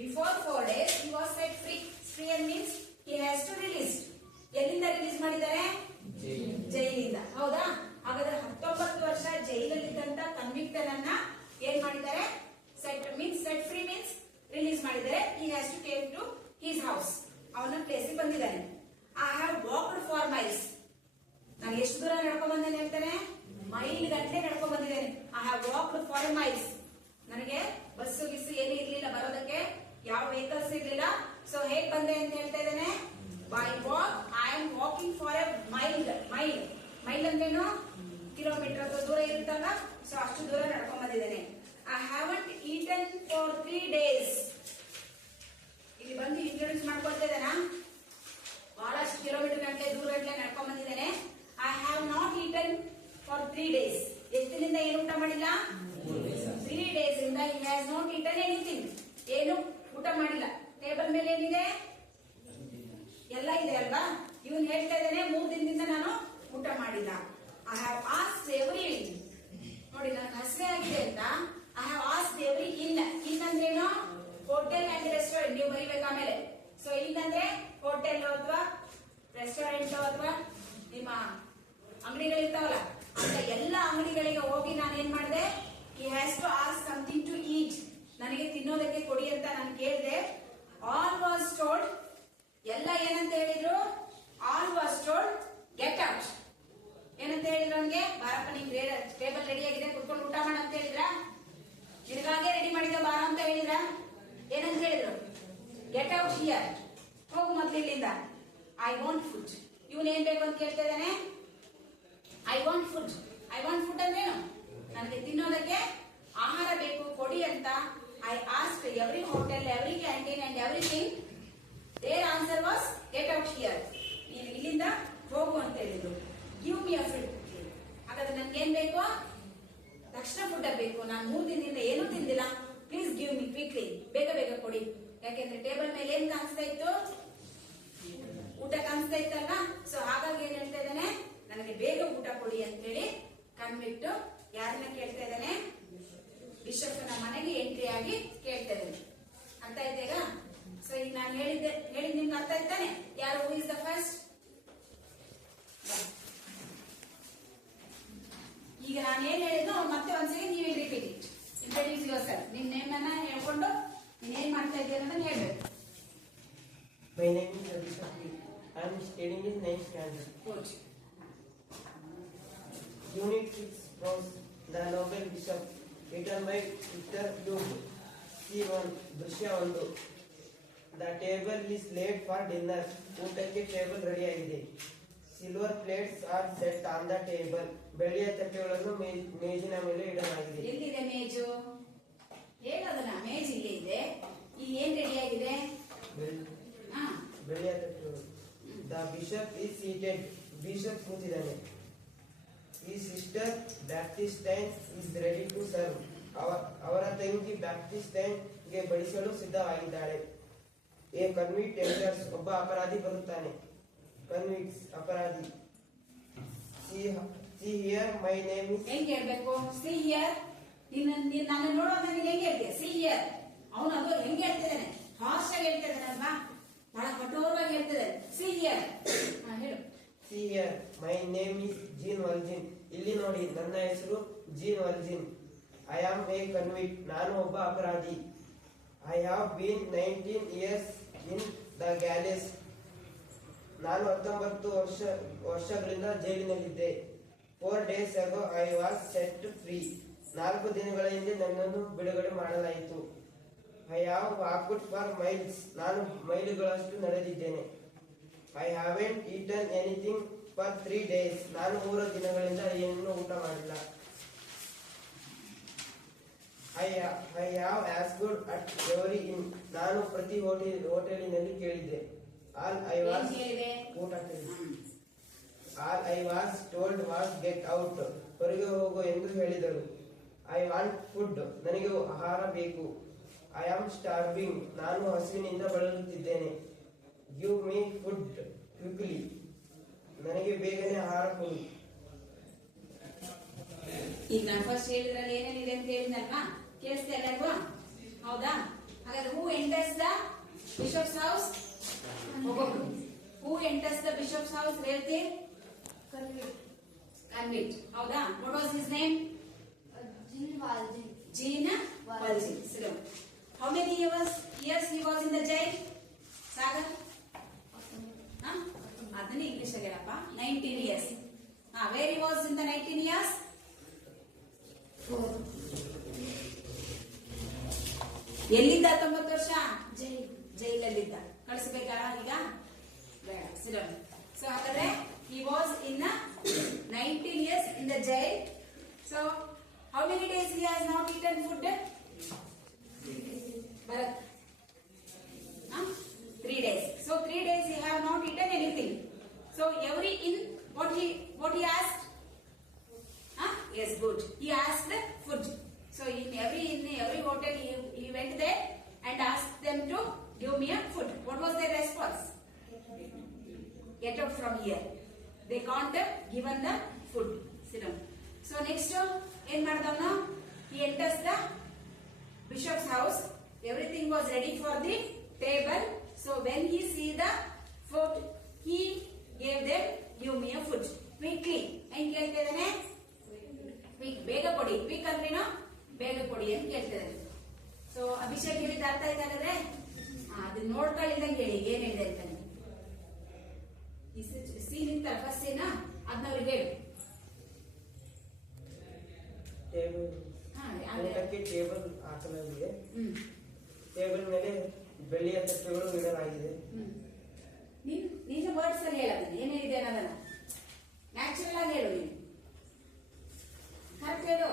Before 4 days he was set free. Free means he has to release. ಎಲ್ಲಿಂದ ರಿಲೀಸ್ ಮಾಡಿದ್ದಾರೆ? ಜೈಲಿಂದ, ಹೌದಾ? ಹಾಗಾದ್ರೆ 19 ವರ್ಷ ಜೈಲಲ್ಲಿದ್ದಂತ ಕನ್ವಿಕ್ಟರ್ ಅನ್ನ ಏನ್ ಮಾಡಿದ್ದಾರೆ? ಸೆಟ್ ಫ್ರೀ ಮೀನ್ಸ್ ರಿಲೀಸ್ ಮಾಡಿದ್ದಾರೆ. he has to came to his house. ಅವನ ಪ್ಲೇಸ್ ಬಂದಿದ್ದಾನೆ. I have walked for miles. ನಾನು ಎಷ್ಟು ದೂರ ನಡ್ಕೊಂಡ್ ಬಂದೇನೆ ಹೇಳ್ತಾನೆ? ಮೈಲ್ ಗಂಟೆ ನಡ್ಕೊಂಡ್ ಬಂದಿದ್ದೇನೆ. I have walked for miles. ನನಗೆ ಬಸ್ಸು ಗಿಸ್ಸು ಎಲ್ಲಿ ಇರ್ಲಿಲ್ಲ, ಬರೋದಕ್ಕೆ ಯಾವ ವೆಹಿಕಲ್ಸ್ ಇರ್ಲಿಲ್ಲ. ಸೊ ಹೇಗ್ ಬಂದೆ ಅಂತ ಹೇಳ್ತಾ ಇದ್ದೇನೆ? By walk I am walking for a mile. Mile ಅಂದ್ರೇನು? ಕಿಲೋಮೀಟರ್ ಅಥವಾ ದೂರ ಇರುತ್ತಲ್ಲ, ಸೊ ಅಷ್ಟು ದೂರ ನಡ್ಕೊಂಡ್ ಬಂದಿದ್ದೇನೆ. I haven't eaten for 3 days. ಇಲ್ಲಿ ಬಂದು ಇಂಟ್ರೊಡ್ಯೂಸ್ ಮಾಡ್ಕೊಳ್ತಾ ಇದ್ದಾನ. ಬಹಳಷ್ಟು ಕಿಲೋಮೀಟರ್ ಗಂಟೆ ದೂರ ನಡ್ಕೊಂಡ್ ಬಂದಿದ್ದೇನೆ. I have not eaten for 3 days. ಎಷ್ಟಿನಿಂದ ಏನು ಊಟ ಮಾಡಿಲ್ಲ? 3 days ಇಂದ he has not eaten anything. ಏನು ಊಟ ಮಾಡಿಲ್ಲ. ಟೇಬಲ್ ಮೇಲೆ ಏನಿದೆ? ಎಲ್ಲ ಇದೆ ಅಲ್ವಾ? ಇವನ್ ಹೇಳ್ತಾ ಇದ್ದಾನೆ 3 ದಿನದಿಂದ ನಾನು ಊಟ ಮಾಡಿಲ್ಲ. ಐ ಹ್ಯಾವ್ ಆಸ್ಕ್ಡ್ ಎವ್ರಿ, ನೋಡಿ ನನಗೆ ಹಸಿವೆ ಆಗಿದೆ ಅಂತ ಐ ಹ್ಯಾವ್ ಆಸ್ಕ್ಡ್ ಎವ್ರಿ ಇನ್ ಅಂದ್ರೇನು? ಹೋಟೆಲ್ ಅಂಡ್ ರೆಸ್ಟೋರೆಂಟ್ ನೀವು ಬರೀಬೇಕು ಆಮೇಲೆ. ಸೊ ಇಲ್ಲಂದ್ರೆ ಹೋಟೆಲ್ ಅಥವಾ ರೆಸ್ಟೋರೆಂಟ್ ಅಥವಾ ನಿಮ್ಮ ಅಂಗಡಿಗಳಿರ್ತಾವಲ್ಲ, ಅಂತ ಎಲ್ಲ ಅಂಗಡಿಗಳಿಗೆ ಹೋಗಿ ನಾನು ಏನ್ ಮಾಡಿದೆ? he has to ask something to eat. ನನಗೆ ತಿನ್ನೋದಕ್ಕೆ ಕೊಡಿ ಅಂತ ನಾನು ಕೇಳಿದೆ. all was told, ಎಲ್ಲ ಏನಂತ ಹೇಳಿದ್ರು? all was told get out. ಏನಂತ ಹೇಳಿದ್ರು ಅವನಿಗೆ? ಬಾರಪ್ಪ ನಿಂಗೆ ಟೇಬಲ್ ರೆಡಿ ಆಗಿದೆ, ಕುತ್ಕೊಂಡು ಊಟ ಮಾಡ ಅಂತ ಹೇಳಿದ್ರ? ನಿನಗಾಗೆ ರೆಡಿ ಮಾಡಿದ ಬಾರ ಅಂತ ಹೇಳಿದ್ರ? ಏನಂತ ಹೇಳಿದ್ರು? ಗೆಟ್ ಔಟ್ ಹಿಯರ್, ಹೋಗು ಮೊದ್ಲು ಇಲ್ಲಿಂದ. I want food. ಇವನ್ ಏನ್ ಬೇಕು ಅಂತ ಕೇಳ್ತಾ ಇದ್ದಾನೆ? I want food. I want food ಅಂದ್ರೇನು? ನನಗೆ ತಿನ್ನೋದಕ್ಕೆ ಆಹಾರ ಬೇಕು, ಕೊಡಿ ಅಂತ. I asked every hotel, every canteen and everything. Their answer was get out here. ನೀನು ಇಲ್ಲಿಂದ ಹೋಗು ಅಂತ ಹೇಳಿದ್ರು. Give me a food. ಹಾಗಾದ್ರೆ ನನ್ಗೆ ಏನ್ ಬೇಕು? ತಕ್ಷಣ ಫುಡ್ ಬೇಕು. ನಾನು 3 ದಿನದಿಂದ ಏನೂ ತಿಂದಿಲ್ಲ. ಪ್ಲೀಸ್ ಗಿವ್ ಮಿ ಕ್ವಿಕ್ಲಿ, ಬೇಗ ಬೇಗ ಕೊಡಿ. ಯಾಕೆಂದ್ರೆ ಟೇಬಲ್ ಮೇಲೆ ಏನ್ ಕಾಣಿಸ್ತಾ ಇತ್ತು? ಊಟ ಕಾಣಿಸ್ತಾ ಇತ್ತಲ್ಲ. ಸೊ ಹಾಗಾಗಿ ಏನ್ ಹೇಳ್ತಾ ಇದ್ದಾನೆ? ನನಗೆ ಬೇಗ ಊಟ ಕೊಡಿ ಅಂತ ಹೇಳಿ ಕನ್ವಿಕ್ಟ್ ಯಾರನ್ನ ಕೇಳ್ತಾ ಇದ್ದಾನೆ? ಬಿಷಪ್ನ ಮನೆಗೆ ಎಂಟ್ರಿ ಆಗಿ ಕೇಳ್ತಾ ಇದ್ದಾನೆ. ಅರ್ಥ ಆಯ್ತಾ? ಸೊ ಈಗ ನಾನು ಹೇಳಿದ್ ನಿಮ್ಗೆ ಅರ್ಥ ಆಯ್ತಾನೆ? ಯಾರು? Who is the first? ಈಗ ನಾನು ಏನ್ ಹೇಳಿದ್ನೋ ಮತ್ತೆ ಒಂದ್ಸರಿ ನೀವು repeat it. Introduce your self. ನಿಮ್ ನೇಮ್ ಅನ್ನ ಹೇಳ್ಕೊಂಡು ನೀನ್ ಏನ್ ಮಾಡ್ತಾ ಇದ್ದೀಯ ಅನ್ನೋದನ್ನ ಹೇಳ್ಬೇಕು. My name is Abhishek. I am studying in 9th standard. Good. Unit 6 from the Nobel Bishop, written by Victor Hugo. C1 ದೃಶ್ಯ 1. The table is laid for dinner. ಊಟಕ್ಕೆ ಟೇಬಲ್ ರೆಡಿ ಆಗಿದೆ. Silver plates are set on the table. ಬೆಳ್ಳಿಯ ತಟ್ಟೆಗಳನ್ನು ಮೇಜಿನ ಮೇಲೆ ಇಡಲಾಗಿದೆ. ಎಲ್ಲಿದೆ ಮೇಜು? ಹೇಳೋದನ್ನ. ಮೇಜ್ ಇಲ್ಲಿ ಇದೆ. ಇಲ್ಲಿ ಏನ್ ರೆಡಿ ಆಗಿದೆ? ಬೆಳ್ಳಿಯ ತಟ್ಟೆಗಳು. The bishop is seated. Bishop ಕೂತಿದ್ದಾನೆ. His sister Baptistine is ready to serve. ಅವರ ತಂಗಿ ಬ್ಯಾಪ್ಟಿಸ್ಟೈನ್ ಗೆ ಬಡಿಸಲು ಸಿದ್ಧವಾಗಿದ್ದಾಳೆ. A convict enters. ಒಬ್ಬ ಅಪರಾಧಿ ಬರುತ್ತಾನೆ. ಕನ್ವಿಕ್ಟ್ಸ್ ಅಪರಾಧಿ. See here my name is. ಹೆಂಗ್ ಹೇಳ್ಬೇಕು? See here. ನಾನು ನೋಡುವಾಗ ನೀನ್ ಹೆಂಗ್ ಹೇಳ್ತೀಯ? See here. ಅವನು ಅದು ಹೆಂಗ್ ಹೇಳ್ತಿದ್ದಾನೆ? ಹಾರ್ಶ್ ಆಗಿ ಹೇಳ್ತಿದ್ದಾನೆ ಅಲ್ವಾ? ಬಹಳ ಕಠೋರವಾಗಿ ಹೇಳ್ತಿದ್ದಾನೆ. See here. ಹೇಳು. See here, my name is Jean Valjean. ಇಲ್ಲಿ ನೋಡಿ, ನನ್ನ ಹೆಸರು Jean Valjean. I am a convict. ನಾನು ಒಬ್ಬ ಅಪರಾಧಿ. I have been 19 years in the galleys. ನಾನು 19 ವರ್ಷಗಳಿಂದ ಜೈಲಿನಲ್ಲಿದ್ದೆ. 4 days ago I was set free. 4 ದಿನಗಳ ಹಿಂದೆ ನನ್ನನ್ನು ಬಿಡುಗಡೆ ಮಾಡಲಾಯಿತು. I have walked for miles. ನಾನು ಮೈಲುಗಳಷ್ಟು ನಡೆದಿದ್ದೇನೆ. I haven't eaten anything for 3 days. ನಾನು 3 ದಿನಗಳಿಂದ ಏನನ್ನೂ ಊಟ ಮಾಡಿಲ್ಲ. I have asked at every inn. ನಾನು ಪ್ರತಿ ಹೋಟೆಲಿನಲ್ಲಿ ಕೇಳಿದ್ದೆ. All I was ಊಟ ಕೇಳಿದೆ. All I was told was get out. ಹೊರಗೆ ಹೋಗು ಎಂದು ಹೇಳಿದರು. I want food. ನನಗೆ ಆಹಾರ ಬೇಕು. I am starving. ನಾನು ಹಸಿವಿನಿಂದ ಬಳಲುತ್ತಿದ್ದೇನೆ. Give me food quickly. ನನಗೆ ಬೇಗನೆ ಆಹಾರ ಕೊಡು. ಈಗ ನಾನು ಫಸ್ಟ್ ಹೇಳಿದ್ರಲ್ಲಿ ಏನೇನಿದೆ ಅಂತ ಹೇಳಿದ್ನಲ್ವಾ, ಕೇಳಿಸ್ತಾ ಎಲ್ಲರಿಗೂ? ಹೌದಾ? ಹಾಗಾದ್ರೆ who enters the bishops house? ಒಬ್ಬೊಬ್ರು. Who enters the bishops house ಹೇಳ್ತೀವಿ? Convict. ಹೌದಾ? What was his name? Jean Valjean. Jean Valjean. So, how many years he was in the jail? Sagar? ಅದನ್ನ ಇಂಗ್ಲಿಷ್ ಹೇಳಪ್ಪ. 19 years. Where he was in the 19 years? ಎಲ್ಲಿದ್ದ 90 ವರ್ಷ? ಜೈಲಲ್ಲಿದ್ದ. ಕಳಿಸ್ಬೇಕಲ್ಲ ಈಗ? ಬೇಡ. So ಹಾಗಾದ್ರೆ he was in 19 years in the jail. So how many days he has not eaten food? Bharat? 3 days. So 3 days he have not eaten anything. So every inn, what he asked? Yes, good. He asked food. So in every inn, every hotel, he went there and asked them to give me a food. What was their response? Get out from here. They can't have given the food. Sit down. So next, ಏನ್ ಮಾಡ್ದವನು? He enters the bishop's house. Everything was ready for the table. So when he see the food, he gave them, give me a food. Quickly. ಹೆಂಗ್ ಕೇಳ್ತಾ ಇದ್ದಾನೆ? ಬೇಗ ಕೊಡಿ. Quick ಅಂದ್ರೇನು? ಬೇಗ ಕೊಡಿ ಅಂತ ಕೇಳ್ತಿದ್ದಾನೆ. ಸೊ ಅಭಿಷೇಕ್ ಹೇಳಿದ ಅರ್ಥ ಆಯ್ತಾಗಂದ್ರೆ ಅದನ್ನ ನೋಡ್ಕೊಳ್ಳಿದಂಗೆ ಹೇಳಿ ಏನ್ ಹೇಳಿದೆ ಅಂತ. ಸೀನ್ ಇತ್ತಲ್ಲ ಫಸ್ಟ್ ಸೀನ್, ಅದನ್ನ ಅವ್ರಿಗೆ ಹೇಳು. ಟೇಬಲ್ ಹಾಕಲಾಗಿದೆ. ಟೇಬಲ್ ಮೇಲೆ ಬೆಳ್ಳಿಯ ತಟ್ಟೆಗಳು ಇಡಲಾಗಿದೆ. ನೀನು ವರ್ಡ್ಸ್ ಅಲ್ಲಿ ಹೇಳೋದನ್ನ ಏನೇನಿದೆ ಅನ್ನೋದನ್ನ ನ್ಯಾಚುರಲ್ ಆಗಿ ಹೇಳು. ನೀನು ಕರೆಕ್ಟ್ ಹೇಳು.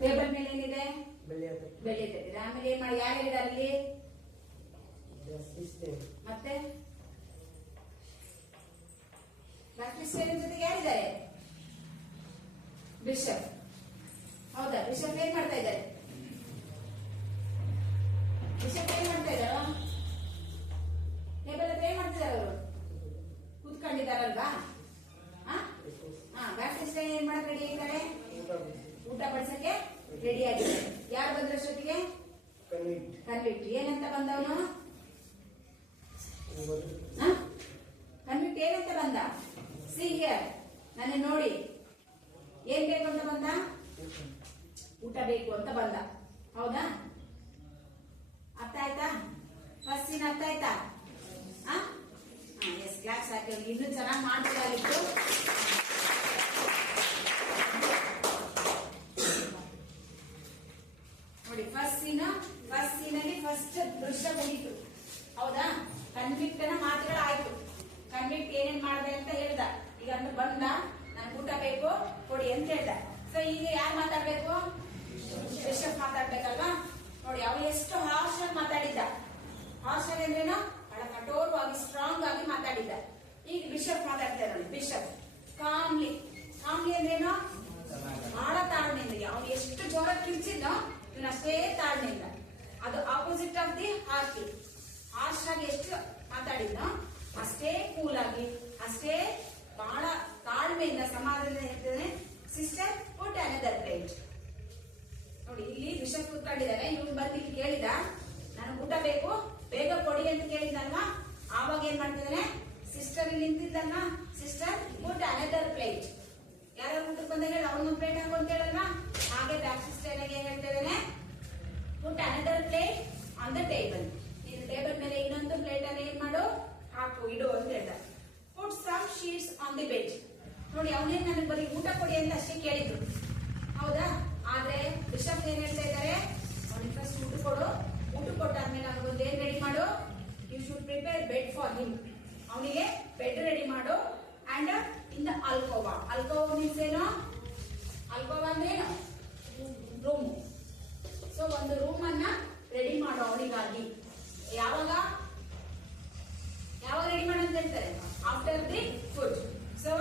ಟೇಬಲ್ ಮೇಲೆ ಏನಿದೆ? ಬೆಳ್ಳಿಯ ತಟ್ಟೆ. ಆಮೇಲೆ ಏನ್ ಮಾಡಿ ಯಾರು ಹೇಳಿದಾರೆ ಅಲ್ಲಿ? ಮತ್ತೆ ಕ್ರಿಸ್ಟಿಯನ್ ಜೊತೆಗೆ ಯಾರಿದ್ದಾರೆ? ಬಿಷಪ್. ಹೌದಾ? ಬಿಷಪ್ ಏನ್ ಮಾಡ್ತಾ ಇದ್ದಾರೆ? ಬಿಷಪ್ ಏನ್ ಮಾಡ್ತಾ ಇದ್ದಾರ? ಟೇಬಲ್ ಹತ್ರ ಏನ್ ಮಾಡ್ತಿದ್ದಾರೆ ಅವರು? ಕೂತ್ಕೊಂಡಿದ್ದಾರಲ್ವಾ? ಬ್ಯಾಪ್ಟಿಸ್ಟ್ ಏನ್ ಮಾಡಕ್ ರೆಡಿ ಆಗಿದ್ದಾರೆ? ಊಟ ಬಡ್ಸಕ್ಕೆ ರೆಡಿ ಆಗಿದ್ದಾರೆ. ಯಾರು ಬಂದ್ರಷ್ಟೊತ್ತಿಗೆ? ಕನ್ವಿಕ್ಟ್. ಏನಂತ ಬಂದವನು? ಕನ್ವಿಕ್ಟ್ ಏನಂತ ಬಂದ? ಸಿ ಹಿಯರ್, ನನ್ನ ನೋಡಿ, ಏನ್ ಬೇಕು ಅಂತ ಬಂದ? ಊಟ ಬೇಕು ಅಂತ ಬಂದ. ಹೌದಾ? ಅರ್ಥ ಆಯ್ತಾ? ಫಸ್ಟ್ ಸೀನ್ ಅರ್ಥ ಆಯ್ತಾ? ಎಸ್, ಕ್ಲಾಸ್ ಹಾಕಿ. ಇನ್ನೂ ಚೆನ್ನಾಗಿ ಮಾಡ್ಬೋದಾಗಿತ್ತು. ನೋಡಿ, ಫಸ್ಟ್ ಸೀನಲ್ಲಿ ಫಸ್ಟ್ ದೃಶ್ಯ ಮುಗೀತು. ಹೌದಾ? ಕನ್ವಿಕ್ಟ್ ನ ಮಾತುಗಳಾಯ್ತು. ಕನ್ವಿಕ್ಟ್ ಏನೇನ್ ಮಾಡಿದೆ ಅಂತ ಹೇಳ್ದ. ಈಗ ಅಂತ ಬಂದ, ನನ್ಗೆ ಊಟ ಬೇಕು ಕೊಡಿ ಅಂತ ಹೇಳ್ದ. ಸೊ ಈಗ ಯಾರು ಮಾತಾಡ್ಬೇಕು? ಬಿಷಪ್ ಮಾತಾಡ್ಬೇಕಲ್ವಾ? ನೋಡಿ, ಅವಳು ಎಷ್ಟು ಹಾರ್ಶ್ ಆಗಿ ಮಾತಾಡಿದ್ದ. ಹಾರ್ಶ್ ಆಗಿ ಅಂದ್ರೇನು? ಬಹಳ ಕಠೋರವಾಗಿ ಸ್ಟ್ರಾಂಗ್ ಆಗಿ ಮಾತಾಡಿದ್ದ. ಈಗ ಬಿಷಪ್ ಮಾತಾಡ್ತಾ ಇದ್ದಾನೆ. ಬಿಷಪ್ ಕಾಮ್ಲಿ ಅಂದ್ರೇನು? ಬಹಳ ತಾಳ್ಮೆಯಿಂದ. ಅವನು ಎಷ್ಟು ಜೋರ ಕಿರ್ಚಿದ್ನೋ ಇವನು ಅಷ್ಟೇ ತಾಳ್ಮೆಯಿಂದ. ಅದು opposite of the hearty. Harsh ಆಗಿ ಎಷ್ಟು ಮಾತಾಡಿದ್ನೋ ಅಷ್ಟೇ ಕೂಲ್ ಆಗಿ, ಅಷ್ಟೇ ಬಹಳ ತಾಳ್ಮೆಯಿಂದ ಸಮಾಧಾನದಿಂದ ಹೇಳ್ತಾನೆ. Sister, put another plate. ನೋಡಿ ಇಲ್ಲಿ ಬಿಷಪ್ ಕೂತ್ಕೊಂಡಿದ್ದಾನೆ. ಇವ್ನು ಬಂದು ಇಲ್ಲಿ ಕೇಳಿದ, ನನಗೆ ಊಟ ಬೇಕು, ಬೇಗ ಕೊಡಿ ಅಂತ ಕೇಳಿದಲ್ವಾ. ಆವಾಗ ಏನ್ ಮಾಡ್ತಿದ್ದಾನೆ, ಸಿಸ್ಟರ್ ಇಲ್ಲಿ ನಿಂತಿದ್ದಲ್ವ, ಸಿಸ್ಟರ್ ಪುಟ್ ಅನದರ್ ಪ್ಲೇಟ್. ಯಾರು ಊಟಕ್ಕೆ ಬಂದಾಗ ಹೇಳಿ ಅವ್ರಿಗೊಂದು ಪ್ಲೇಟ್ ಹಾಕು ಅಂತ ಹೇಳಲ್ವಾ. ಹಾಗೆ ಬ್ಯಾಕ್ ಸಿಸ್ಟರ್ ಏನ್ ಹೇಳ್ತಾ ಇದ್ದಾನೆ, put another plate on the table. ನೀನು ಟೇಬಲ್ ಮೇಲೆ ಇನ್ನೊಂದು ಪ್ಲೇಟ್ ಅನ್ನ ಏನ್ ಮಾಡು, ಹಾಕು, ಇಡು ಅಂತ ಹೇಳ್ದ. Put some sheets on the bed. ನೋಡಿ ಅವನೇನ್ ನನಗೆ ಬರೀ ಊಟ ಕೊಡಿ ಅಂತ ಅಷ್ಟೇ ಕೇಳಿದ್ರು, ಹೌದಾ. ಆದ್ರೆ ಬಿಷಪ್ ಏನ್ ಹೇಳ್ತಾ ಇದ್ದಾರೆ, ಅವನಿಗೆ ಫಸ್ಟ್ ಊಟ ಕೊಡು, ಊಟ ಕೊಟ್ಟಾದ್ಮೇಲೆ ಅವನಿಗೊಂದು ಏನ್ ರೆಡಿ ಮಾಡು, you should prepare bed for him. ಅವನಿಗೆ ಬೆಡ್ ರೆಡಿ ಮಾಡು. And in the alcove. Alcove means ಏನು, ಅಲ್ಕೋವಾ ಅಂದ್ರೆ ಏನು, ರೂಮ್. ಸೊ ಒಂದು ರೂಮ್ ಅನ್ನ ರೆಡಿ ಮಾಡು ಅವನಿಗಾಗಿ. ಯಾವಾಗ ಯಾವಾಗ ರೆಡಿ ಮಾಡು ಅಂತ ಹೇಳ್ತಾರೆ, after the food. So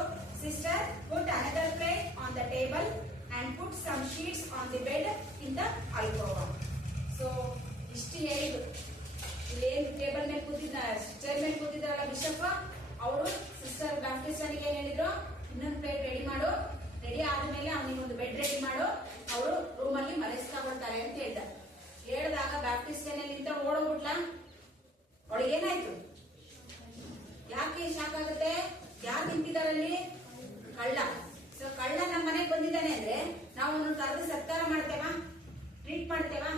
sister put another plate on the table and put some sheets on the bed in the alcova. So ಇಷ್ಟು ಹೇಳಿದ್ರು. ಇಲ್ಲೇನು ಟೇಬಲ್ ಮೇಲೆ ಕೂತಿದ್ದ, ಚೇರ್ ಮೇಲೆ ಕೂತಿದ್ದಾರಲ್ಲ ಬಿಷಪ್, ಅವರು ಸಿಸ್ಟರ್ ಬ್ಯಾಪ್ಟಿಸ್ಟನ್ ಏನ್ ಹೇಳಿದ್ರು, ಇನ್ನೊಂದು ಪ್ಲೇಟ್ ರೆಡಿ ಮಾಡು, ರೆಡಿ ಆದ್ಮೇಲೆ ಅವನಿಗೆ ಒಂದು ಬೆಡ್ ರೆಡಿ ಮಾಡು, ಅವರು ರೂಮ್ ಅಲ್ಲಿ ಮಲಗಿಸ್ಕೊಳ್ತಾರೆ ಅಂತ ಹೇಳ್ದ. ಹೇಳಿದಾಗ ಬ್ಯಾಪ್ಟಿಸ್ಟನ್ ನಿಂತ ಓಡೋಗ್ಬಿಟ್ಲ. ಅವಳಿಗೆ ಏನಾಯ್ತು, ಯಾಕೆ ಶಾಕ್ ಆಗುತ್ತೆ, ಯಾರು ನಿಂತಿದಾರಲ್ಲಿ, ಕಳ್ಳ. ಸೊ ಕಳ್ಳ ನಮ್ಮ ಮನೆಗೆ ಬಂದಿದ್ದಾನೆ ಅಂದ್ರೆ ನಾವು ಅವನು ಕರೆದು ಸತ್ಕಾರ ಮಾಡ್ತೇವಾ, ಟ್ರೀಟ್ ಮಾಡ್ತೇವಾ.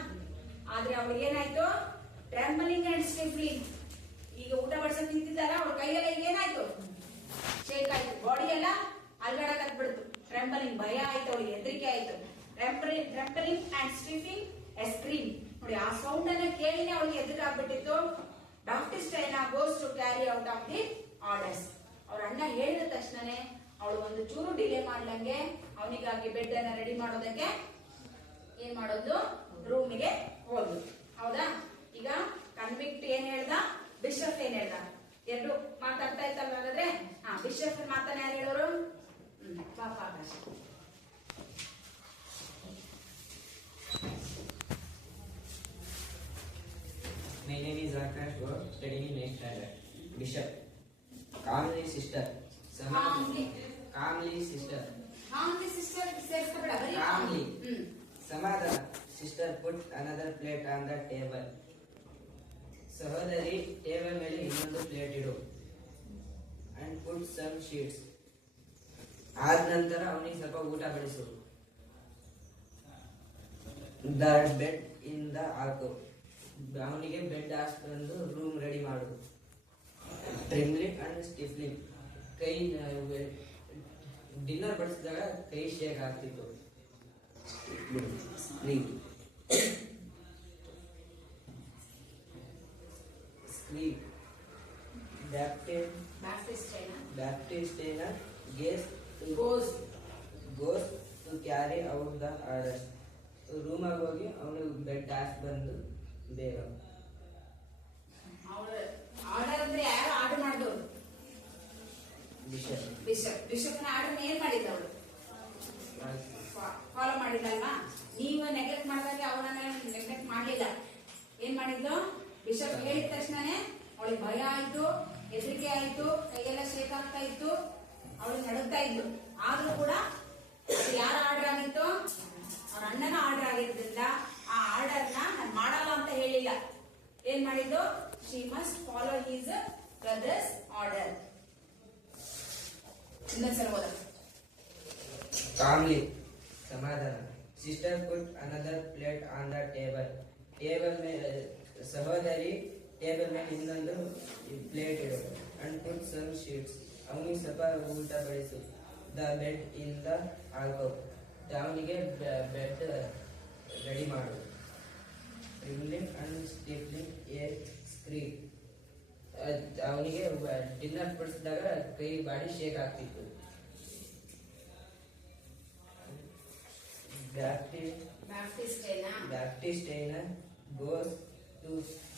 ಆದ್ರೆ ಅವ್ರಿಗೆ ಏನಾಯ್ತು, ಟ್ರೆಂಬಲಿಂಗ್ ಅಂಡ್ ಸ್ಟಿಫ್ಲಿಂಗ್. ಈಗ ಊಟ ಬಡ್ಸಕ್ ನಿಂತಿದ್ದಾರ, ಅವ್ರ ಕೈಯೆಲ್ಲ ಈಗ ಏನಾಯ್ತು, ಶೇಕ್ ಆಯ್ತು, ಬಾಡಿ ಎಲ್ಲ ಅಲ್ಗಾಡಕ್ ಹತ್ಬಿಡ್ತು. ಟ್ರೆಂಬಲಿಂಗ್, ಭಯ ಆಯ್ತು ಅವಳಿಗೆ, ಹೆದರಿಕೆ ಆಯ್ತು. Trembling and stifling a scream. ನೋಡಿ ಆ ಸೌಂಡ್ ಅನ್ನ ಕೇಳಿನೇ ಅವಳಿಗೆ ಎದುರು ಆಗ್ಬಿಟ್ಟಿತ್ತು. Baptistine goes to carry out of the orders. ಅವ್ರ ಅಣ್ಣ ಹೇಳಿದ ತಕ್ಷಣನೇ ಅವಳು ಒಂದು ಚೂರು ಡಿಲೇ ಮಾಡ್ಲಂಗೆ ಅವನಿಗಾಗಿ ಬೆಡ್ ಅನ್ನ ರೆಡಿ ಮಾಡೋದಕ್ಕೆ ಏನ್ ಮಾಡೋದು, ರೂಮಿಗೆ ಹೋದ್ಲು, ಹೌದಾ. ಈಗ ಕನ್ವಿಕ್ಟ್ ಏನ್ ಹೇಳ್ದ, ಬಿಷಪ್ ಏನ್ ಹೇಳ್ದ, ಎರಡು ಮಾತಾಡ್ತಾ ಇತ್ತಲ್ವ. ಹಾಗಾದ್ರೆ ಬಿಷಪ್ ಮಾತನ್ನ ಯಾರು ಹೇಳೋರು, ಪಾಪ ಆಕಾಶ. My name is Akash Gaur, studying in 8th standard. Bishop. Calmly, sister. Calmly, sister. Calmly, sister. Calmly. Samadhana. Sister put another plate on the table. ಸಹೋದರಿ ಟೇಬಲ್ ಮೇಲೆ ಇನ್ನೊಂದು ಪ್ಲೇಟ್ ಇಡು. And put some sheets. ಆದ ನಂತರ ಅವನಿಗೆ ಸ್ವಲ್ಪ ಊಟ ಬಡಿಸು. The bed in the alcove. ಅವನಿಗೆ ಬೆಡ್ ಹಾಸ್ಕೊಂಡು ರೂಮ್ ರೆಡಿ ಮಾಡು. Trembling and stifling. ಕೈ ಡಿನ್ನರ್ ಬಡಿಸಿದಾಗ ಕೈ ಶೇಕ್ ಆಗ್ತಿತ್ತು. Sleep. Baptistine goes to carry out the orders. ರೂಮಾಗ ಹೋಗಿ ಅವನು ಬೆಡ್ ಹಾಕಿ ಬಂದು ಬೇಗ. ಆರ್ಡರ್ ಅಂದ್ರೆ ಯಾರು ಆರ್ಡರ್ ಮಾಡಿದವರು, ಬಿಷಪ್ ಆರ್ಡರ್ ಏನ್ ಮಾಡಿದ್ದ ಅವಳು, ಫಾಲೋ ಮಾಡಿದ್ಲಲ್ವಾ. ನೀವು ನೆಗ್ಲೆಕ್ಟ್ ಮಾಡಿದಾಗ ಅವನನ್ನ ನೆಗ್ಲೆಕ್ಟ್ ಮಾಡ್ಲಿಲ್ಲ. ಏನ್ ಮಾಡಿದ್ಲು, ಬಿಷಪ್ ಹೇಳಿದ ತಕ್ಷಣನೇ ಅವಳಿಗೆ ಭಯ ಆಯ್ತು, ಹೆದರಿಕೆ ಆಯ್ತು, ಕೈಯೆಲ್ಲ ಶೇಕ್ ಆಗ್ತಾ ಇತ್ತು, ಅವಳು ನಡುತ್ತಾ ಇದ್ಲು. ಆದ್ರೂ ಕೂಡ ಯಾರ ಆರ್ಡರ್ ಆಗಿತ್ತು, ಅವ್ರ ಅಣ್ಣನ ಆರ್ಡರ್ ಆಗಿರೋದ್ರಿಂದ ಆ ಆರ್ಡರ್ನ ನಾನು ಮಾಡಲ್ಲ ಅಂತ ಹೇಳಿಲ್ಲ. ಏನ್ ಮಾಡಿದ್ದು, she must follow his brothers order. ಇನ್ನೊಂದ್ಸಲ ಓದ. Calmly. ಸಮಾಧಾನ. Sister put another plate on the table. Table ಮೇಲೆ ಸಹೋದರಿ ಟೇಬಲ್ ಮೇಲೆ ಇನ್ನೊಂದು ಪ್ಲೇಟ್ ಇಡು. And put some sheets. ಅವನಿಗೆ ಸ್ವಲ್ಪ ಊಟ ಬಡಿಸು. The bed in the alcove. ಅವನಿಗೆ ಬೆಡ್ ರೆಡಿ ಮಾಡು. Trembling and stifling a scream. ಅವನಿಗೆ ಡಿನ್ನರ್ ಬಡಿಸಿದಾಗ ಕೈ ಬಾಡಿ ಶೇಕ್ ಆಗ್ತಿತ್ತು. Baptistine goes to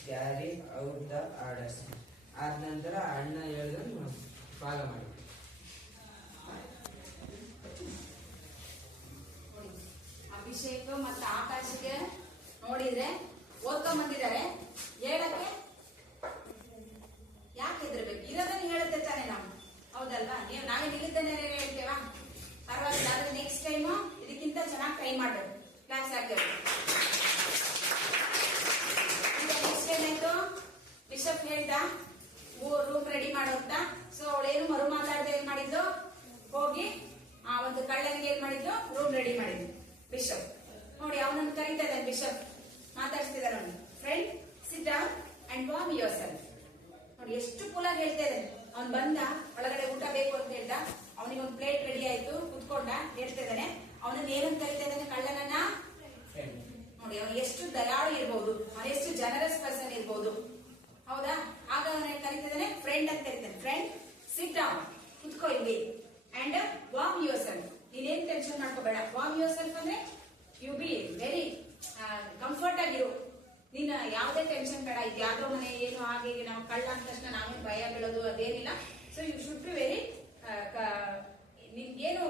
carry out the orders. ಆದ ನಂತರ ಅಣ್ಣ ಹೇಳಿದ್ರೆ ಭಾಗ ಮಾಡಿ. ಅಭಿಷೇಕ್ ಮತ್ತು ಆಕಾಶಕ್ಕೆ ನೋಡಿದ್ರೆ ಓದ್ಕೊಂಡ್ ಬಂದಿದ್ದಾರೆ. ಹೇಳಕ್ಕೆ ಯಾಕೆ ಹೆದರ್ಬೇಕು, ಇರೋದನ್ನ ಹೇಳುತ್ತೆ ತಾನೆ ನಾವು, ಹೌದಲ್ವಾ. ನೀವು ನಾವೇ ನಿಲ್ಲಿದ್ದೇನೆ ಹೇಳ್ತೇವಾ, ಪರವಾಗಿಲ್ಲ. ಆದ್ರೆ ನೆಕ್ಸ್ಟ್ ಟೈಮು ಇದಕ್ಕಿಂತ ಚೆನ್ನಾಗಿ ಟ್ರೈ ಮಾಡೋದು. ಕ್ಲಾಸ್ ಹಾಕಿ ಬಿಷಪ್ ಹೇಳ್ದ ರೂಮ್ ರೆಡಿ ಮಾಡು ಅಂತ. ಸೊ ಅವಳೇನು ಮರು ಮಾತಾಡದೆ ಏನ್ ಮಾಡಿದ್ದು, ಹೋಗಿ ಆ ಒಂದು ಕಳ್ಳನಿಗೆ ಏನ್ ಮಾಡಿದ್ದು, ರೂಮ್ ರೆಡಿ ಮಾಡಿದ್ದು ಬಿಷಪ್. ನೋಡಿ ಅವನನ್ನು ಕರೀತಾ ಇದ್ದಾನೆ ಬಿಷಪ್, ಮಾತಾಡ್ತಿದ್ದಾನೆ ಅವನು. Friend sit down and warm your self. ನೋಡಿ ಎಷ್ಟು ಕೂಲಾಗಿ ಹೇಳ್ತಾ ಇದ್ದಾನೆ. ಅವ್ನು ಬಂದ, ಒಳಗಡೆ ಊಟ ಬೇಕು ಅಂತ ಹೇಳ್ದ, ಅವನಿಗೆ ಒಂದು ಪ್ಲೇಟ್ ರೆಡಿ ಆಯ್ತು, ಕುತ್ಕೊಂಡ, ಹೇಳ್ತಾ ಇದ್ದಾನೆ. ಅವನನ್ನ ಏನಂತ ಕರೀತಾ ಇದ್ದಾನೆ, ಕಳ್ಳನನ್ನ. ನೋಡಿ ಅವನು ಎಷ್ಟು ದಯಾಳು ಇರ್ಬೋದು, ಅವನು ಎಷ್ಟು ಜನರಸ್ ಪರ್ಸನ್ ಇರ್ಬೋದು, ಹೌದಾ? ಆಗ ಅವನ ಕರೀತಿದ್ದಾನೆ ಫ್ರೆಂಡ್ ಅಂತ ಕರೀತಾನೆ. ಫ್ರೆಂಡ್ ಸಿಟ್ ಡೌನ್, ಕುತ್ಕೋ ಇಲ್ಲಿ, ಅಂಡ್ ವಾರ್ಮ್ ಯುವರ್ ಸೆಲ್ಫ್. ನೀನೇನ್ ಟೆನ್ಷನ್ ಮಾಡ್ಕೋಬೇಡ. ವಾರ್ಮ್ ಯುವರ್ ಸೆಲ್ಫ್ ಅಂದ್ರೆ ಯು ಬಿ ವೆರಿ ಕಂಫರ್ಟ್ ಆಗಿರು, ನೀನು ಯಾವುದೇ ಟೆನ್ಷನ್ ಬೇಡ. ಇದು ಯಾವ್ದೋ ಮನೆ ಏನು ಹಾಗೆ ನಾವು ಕಳ್ಳ ಅಂದ ತಕ್ಷಣ ನಾವೇನು ಭಯ ಬೀಳೋದು ಅದೇನಿಲ್ಲ. So you should be very ನಿನ್ಗೇನು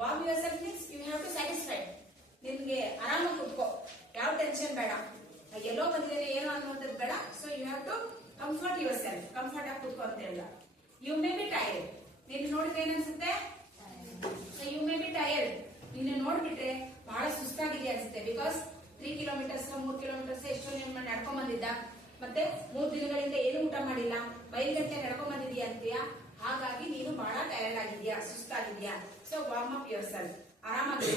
warm yourself means you have to satisfied. ನಿನ್ಗೆ ಆರಾಮಾಗಿ ಕುತ್ಕೋ, ಯಾವ ಟೆನ್ಷನ್ ಬೇಡ, ಎಲ್ಲೋ ಬಂದಿದ್ದೇನೆ ಏನೋ ಅನ್ನುವಂಥದ್ದು ಬೇಡ. So you have to comfort yourself, comfort ಆಗಿ ಕುತ್ಕೋ ಅಂತ ಹೇಳ್ದ. ಯು ಮೇ ಬಿ ಟೈರ್ಡ್, ನೀನು ನೋಡಿದ್ರೆ ಏನನ್ಸುತ್ತೆ, ಯು ಮೇ ಬಿ ಟೈರ್ಡ್, ನಿನ್ನ ನೋಡ್ಬಿಟ್ರೆ ಬಹಳ ಸುಸ್ತಾಗಿದೆ ಅನ್ಸುತ್ತೆ. ಬಿಕಾಸ್ 3 ಕಿಲೋಮೀಟರ್ಸ್ 3 ಕಿಲೋಮೀಟರ್ಸ್ ಎಷ್ಟೋ ನೀನು ನಡ್ಕೊಂಡ್ ಬಂದಿದ್ದ, ಮತ್ತೆ 3 ದಿನಗಳಿಂದ ಏನು ಊಟ ಮಾಡಿಲ್ಲ, ಬಯಲುಗಟ್ಟೆ ನಡ್ಕೊಂಡ್ ಬಂದಿದ್ಯಾ ಅಂತೀಯಾ. ಹಾಗಾಗಿ ನೀನು ಬಹಳ ಟೈರ್ಡ್ ಆಗಿದ್ಯಾ, ಸುಸ್ತಾಗಿದ್ಯಾ. So warm up yourself, ಆರಾಮಾಗಿ.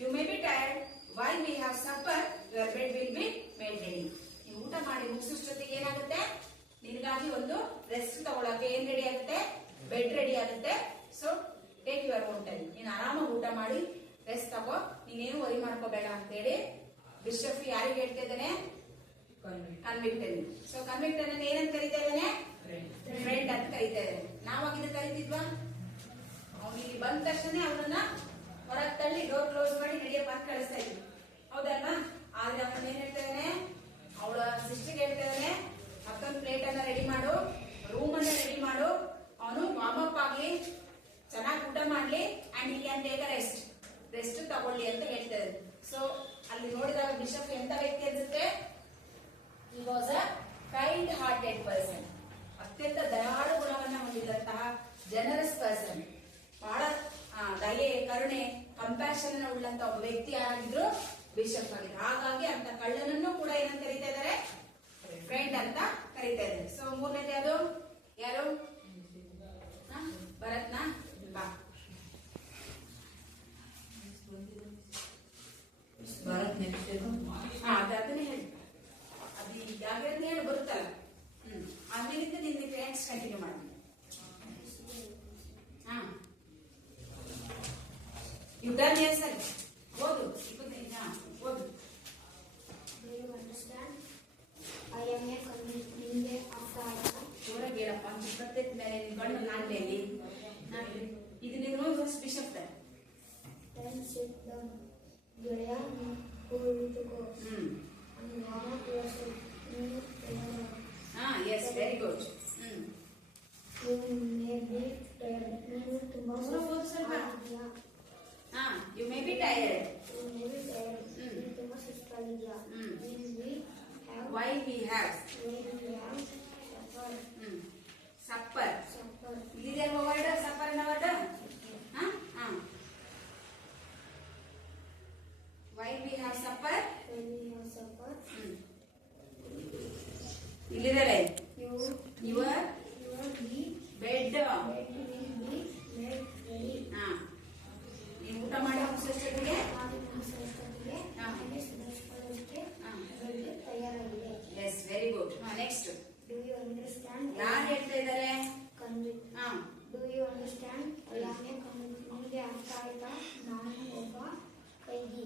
You may be tired, while we have supper, your bed will be made ready. ನೀವು ಊಟ ಮಾಡಿ ಮುಗಿಸೋಷ್ಟೊತ್ತಿಗೆ ಏನಾಗುತ್ತೆ, ನಿನಗಾಗಿ ಒಂದು ರೆಸ್ಟ್ ತಗೊಳಕ್ಕೆ ಏನ್ ರೆಡಿ ಆಗುತ್ತೆ, ಬೆಡ್ ರೆಡಿ ಆಗುತ್ತೆ. So take your own time, ನೀನು ಆರಾಮಾಗಿ ಊಟ ಮಾಡಿ ರೆಸ್ಟ್ ತಗೋ, ನೀನೇನು ವರಿ ಮಾಡ್ಕೋಬೇಡ ಅಂತೇಳಿ ಬಿಷಪ್ ಯಾರಿಗೆ ಹೇಳ್ತಾ ಇದ್ದಾನೆ, ಕನ್ವಿಕ್ಟನ್. ಸೊ ಕನ್ವಿಕ್ಟನ್ ಅನ್ನ ಏನಂತ ಕರೀತಾ ಇದ್ದಾನೆ, ಫ್ರೆಂಡ್ ಅಂತ ಕರೀತಾ ಇದ್ದಾನೆ. ನಾವಾಗಿದ್ದು ಕರಿತಿದ್ವಾ, ಅವನಿಗೆ ಬಂದ ತಕ್ಷಣ ಅವನನ್ನ ಹೊರಗೆ ತಳ್ಳಿ ಡೋರ್ ಕ್ಲೋಸ್ ಮಾಡಿ ನಡಿಯಪ್ಪ ಅಂತ ಕಳಿಸ್ತಾ ಇದ್ವಿ, ಹೌದಲ್ವಾ? ಆದ್ರೆ ಅವನ ಏನ್ ಹೇಳ್ತಾ ಇದ್ದಾನೆ, ಅವಳ ಸಿಸ್ಟರ್ಗೆ ಹೇಳ್ತಾ ಇದ್ದಾನೆ, ಮತ್ತೊಂದು ಪ್ಲೇಟ್ ಅನ್ನ ರೆಡಿ ಮಾಡು, ರೂಮ್ ಅನ್ನ ರೆಡಿ ಮಾಡು, ಅವನು ವಾರ್ಮ್ ಅಪ್ ಆಗ್ಲಿ, ಚೆನ್ನಾಗಿ ಊಟ ಮಾಡ್ಲಿ, ಅಂಡ್ ಈ ಕ್ಯಾನ್ ಟೇಕ್ ಅ ರೆಸ್ಟ್ ತಗೊಳ್ಳಿ ಅಂತ ಹೇಳ್ತಾ ಇದ್ದಾರೆ. ಸೊ ಅಲ್ಲಿ ನೋಡಿದಾಗ ಬಿಷಪ್ ಎಂತ ವ್ಯಕ್ತಿ ಅನ್ಸುತ್ತೆ, he was a kind hearted person, ಅತ್ಯಂತ ದಯಾಳು ಗುಣವನ್ನ ಹೊಂದಿದಂತಹ ಜನರಸ್ ಪರ್ಸನ್, ಬಹಳ ದಯೆ, ಕರುಣೆ, ಕಂಪ್ಯಾಷನ್ ಉಳ್ಳಂತ ಒಬ್ಬ ವ್ಯಕ್ತಿ ಯಾರಾಗಿದ್ರು, ಬಿಷಪ್ ಆಗಿದ್ರು. ಹಾಗಾಗಿ ಅಂತ ಕಳ್ಳನನ್ನು ಕೂಡ ಏನಂತ ಕರೀತಾ ಇದ್ದಾರೆ, ಫ್ರೆಂಡ್ ಅಂತ ಕರೀತಾ ಇದ್ದಾರೆ. ಸೊ ಮೂರನೇದು ಯಾವುದು, ಯಾರು ಭರತ್ನ ಬಾ, ಅದನ್ನೇ ಹೇಳಿ, ಅದು ಈಗಾಗಲೇ ಹೇಳಿ ಬರುತ್ತಲ್ಲ. ಆಮೇಲಿಂದ ನಿನ್ನ ನೆಕ್ಸ್ಟ್ ಕಂಟಿನ್ಯೂ ಮಾಡಿ. ಯು ಡನ್ ಯಸ್ ಸರ್, ಓದು ಓದು. Do you understand? I am a ನಿಂಗೆ ಅರ್ಥ ಆಯ್ತಾ? ಜೋರಾಗಿ ಹೇಳಪ್ಪ, 25 ಮೇಲೆ ನಿನ್ ಕಣ್ಣು ನಾಣ್ಯಲ್ಲಿ ಇದು ನೀನು ನೋಡಿ first bishop. Then sit down. ಗೆಳೆಯ ಕೂತ್ಕೋ. And warm up yourself. ನೀನು is very good. You may be tired. ನೀನು ತುಂಬಾ ಸುಸ್ತಾಗಿದ್ಯಾ. You may be tired. You may be tired. ನೀನು ತುಂಬಾ ಸುಸ್ತಾಗಿದ್ಯಾ. Why we have supper. ಇಲ್ಲಿದೆ ವರ್ಡ್ ಸಫರ್ ಅನ್ನೋ word. Why we have supper? ಇಲ್ಲಿದೆ your bed. ನೀವು ಊಟ ಮಾಡಿ ಮುಗಿಸೋಷ್ಟೊತ್ತಿಗೆ ಎಸ್ ವೆರಿ ಗುಡ್. ನೆಕ್ಸ್ಟ್ ಯಾರು ಹೇಳ್ತಾ ಇದ್ದಾರೆ, Do you understand? ನಿಮಗೆ ಅರ್ಥ ಆಯ್ತಾ? ನಾನು ಒಬ್ಬ ಕೈದಿ.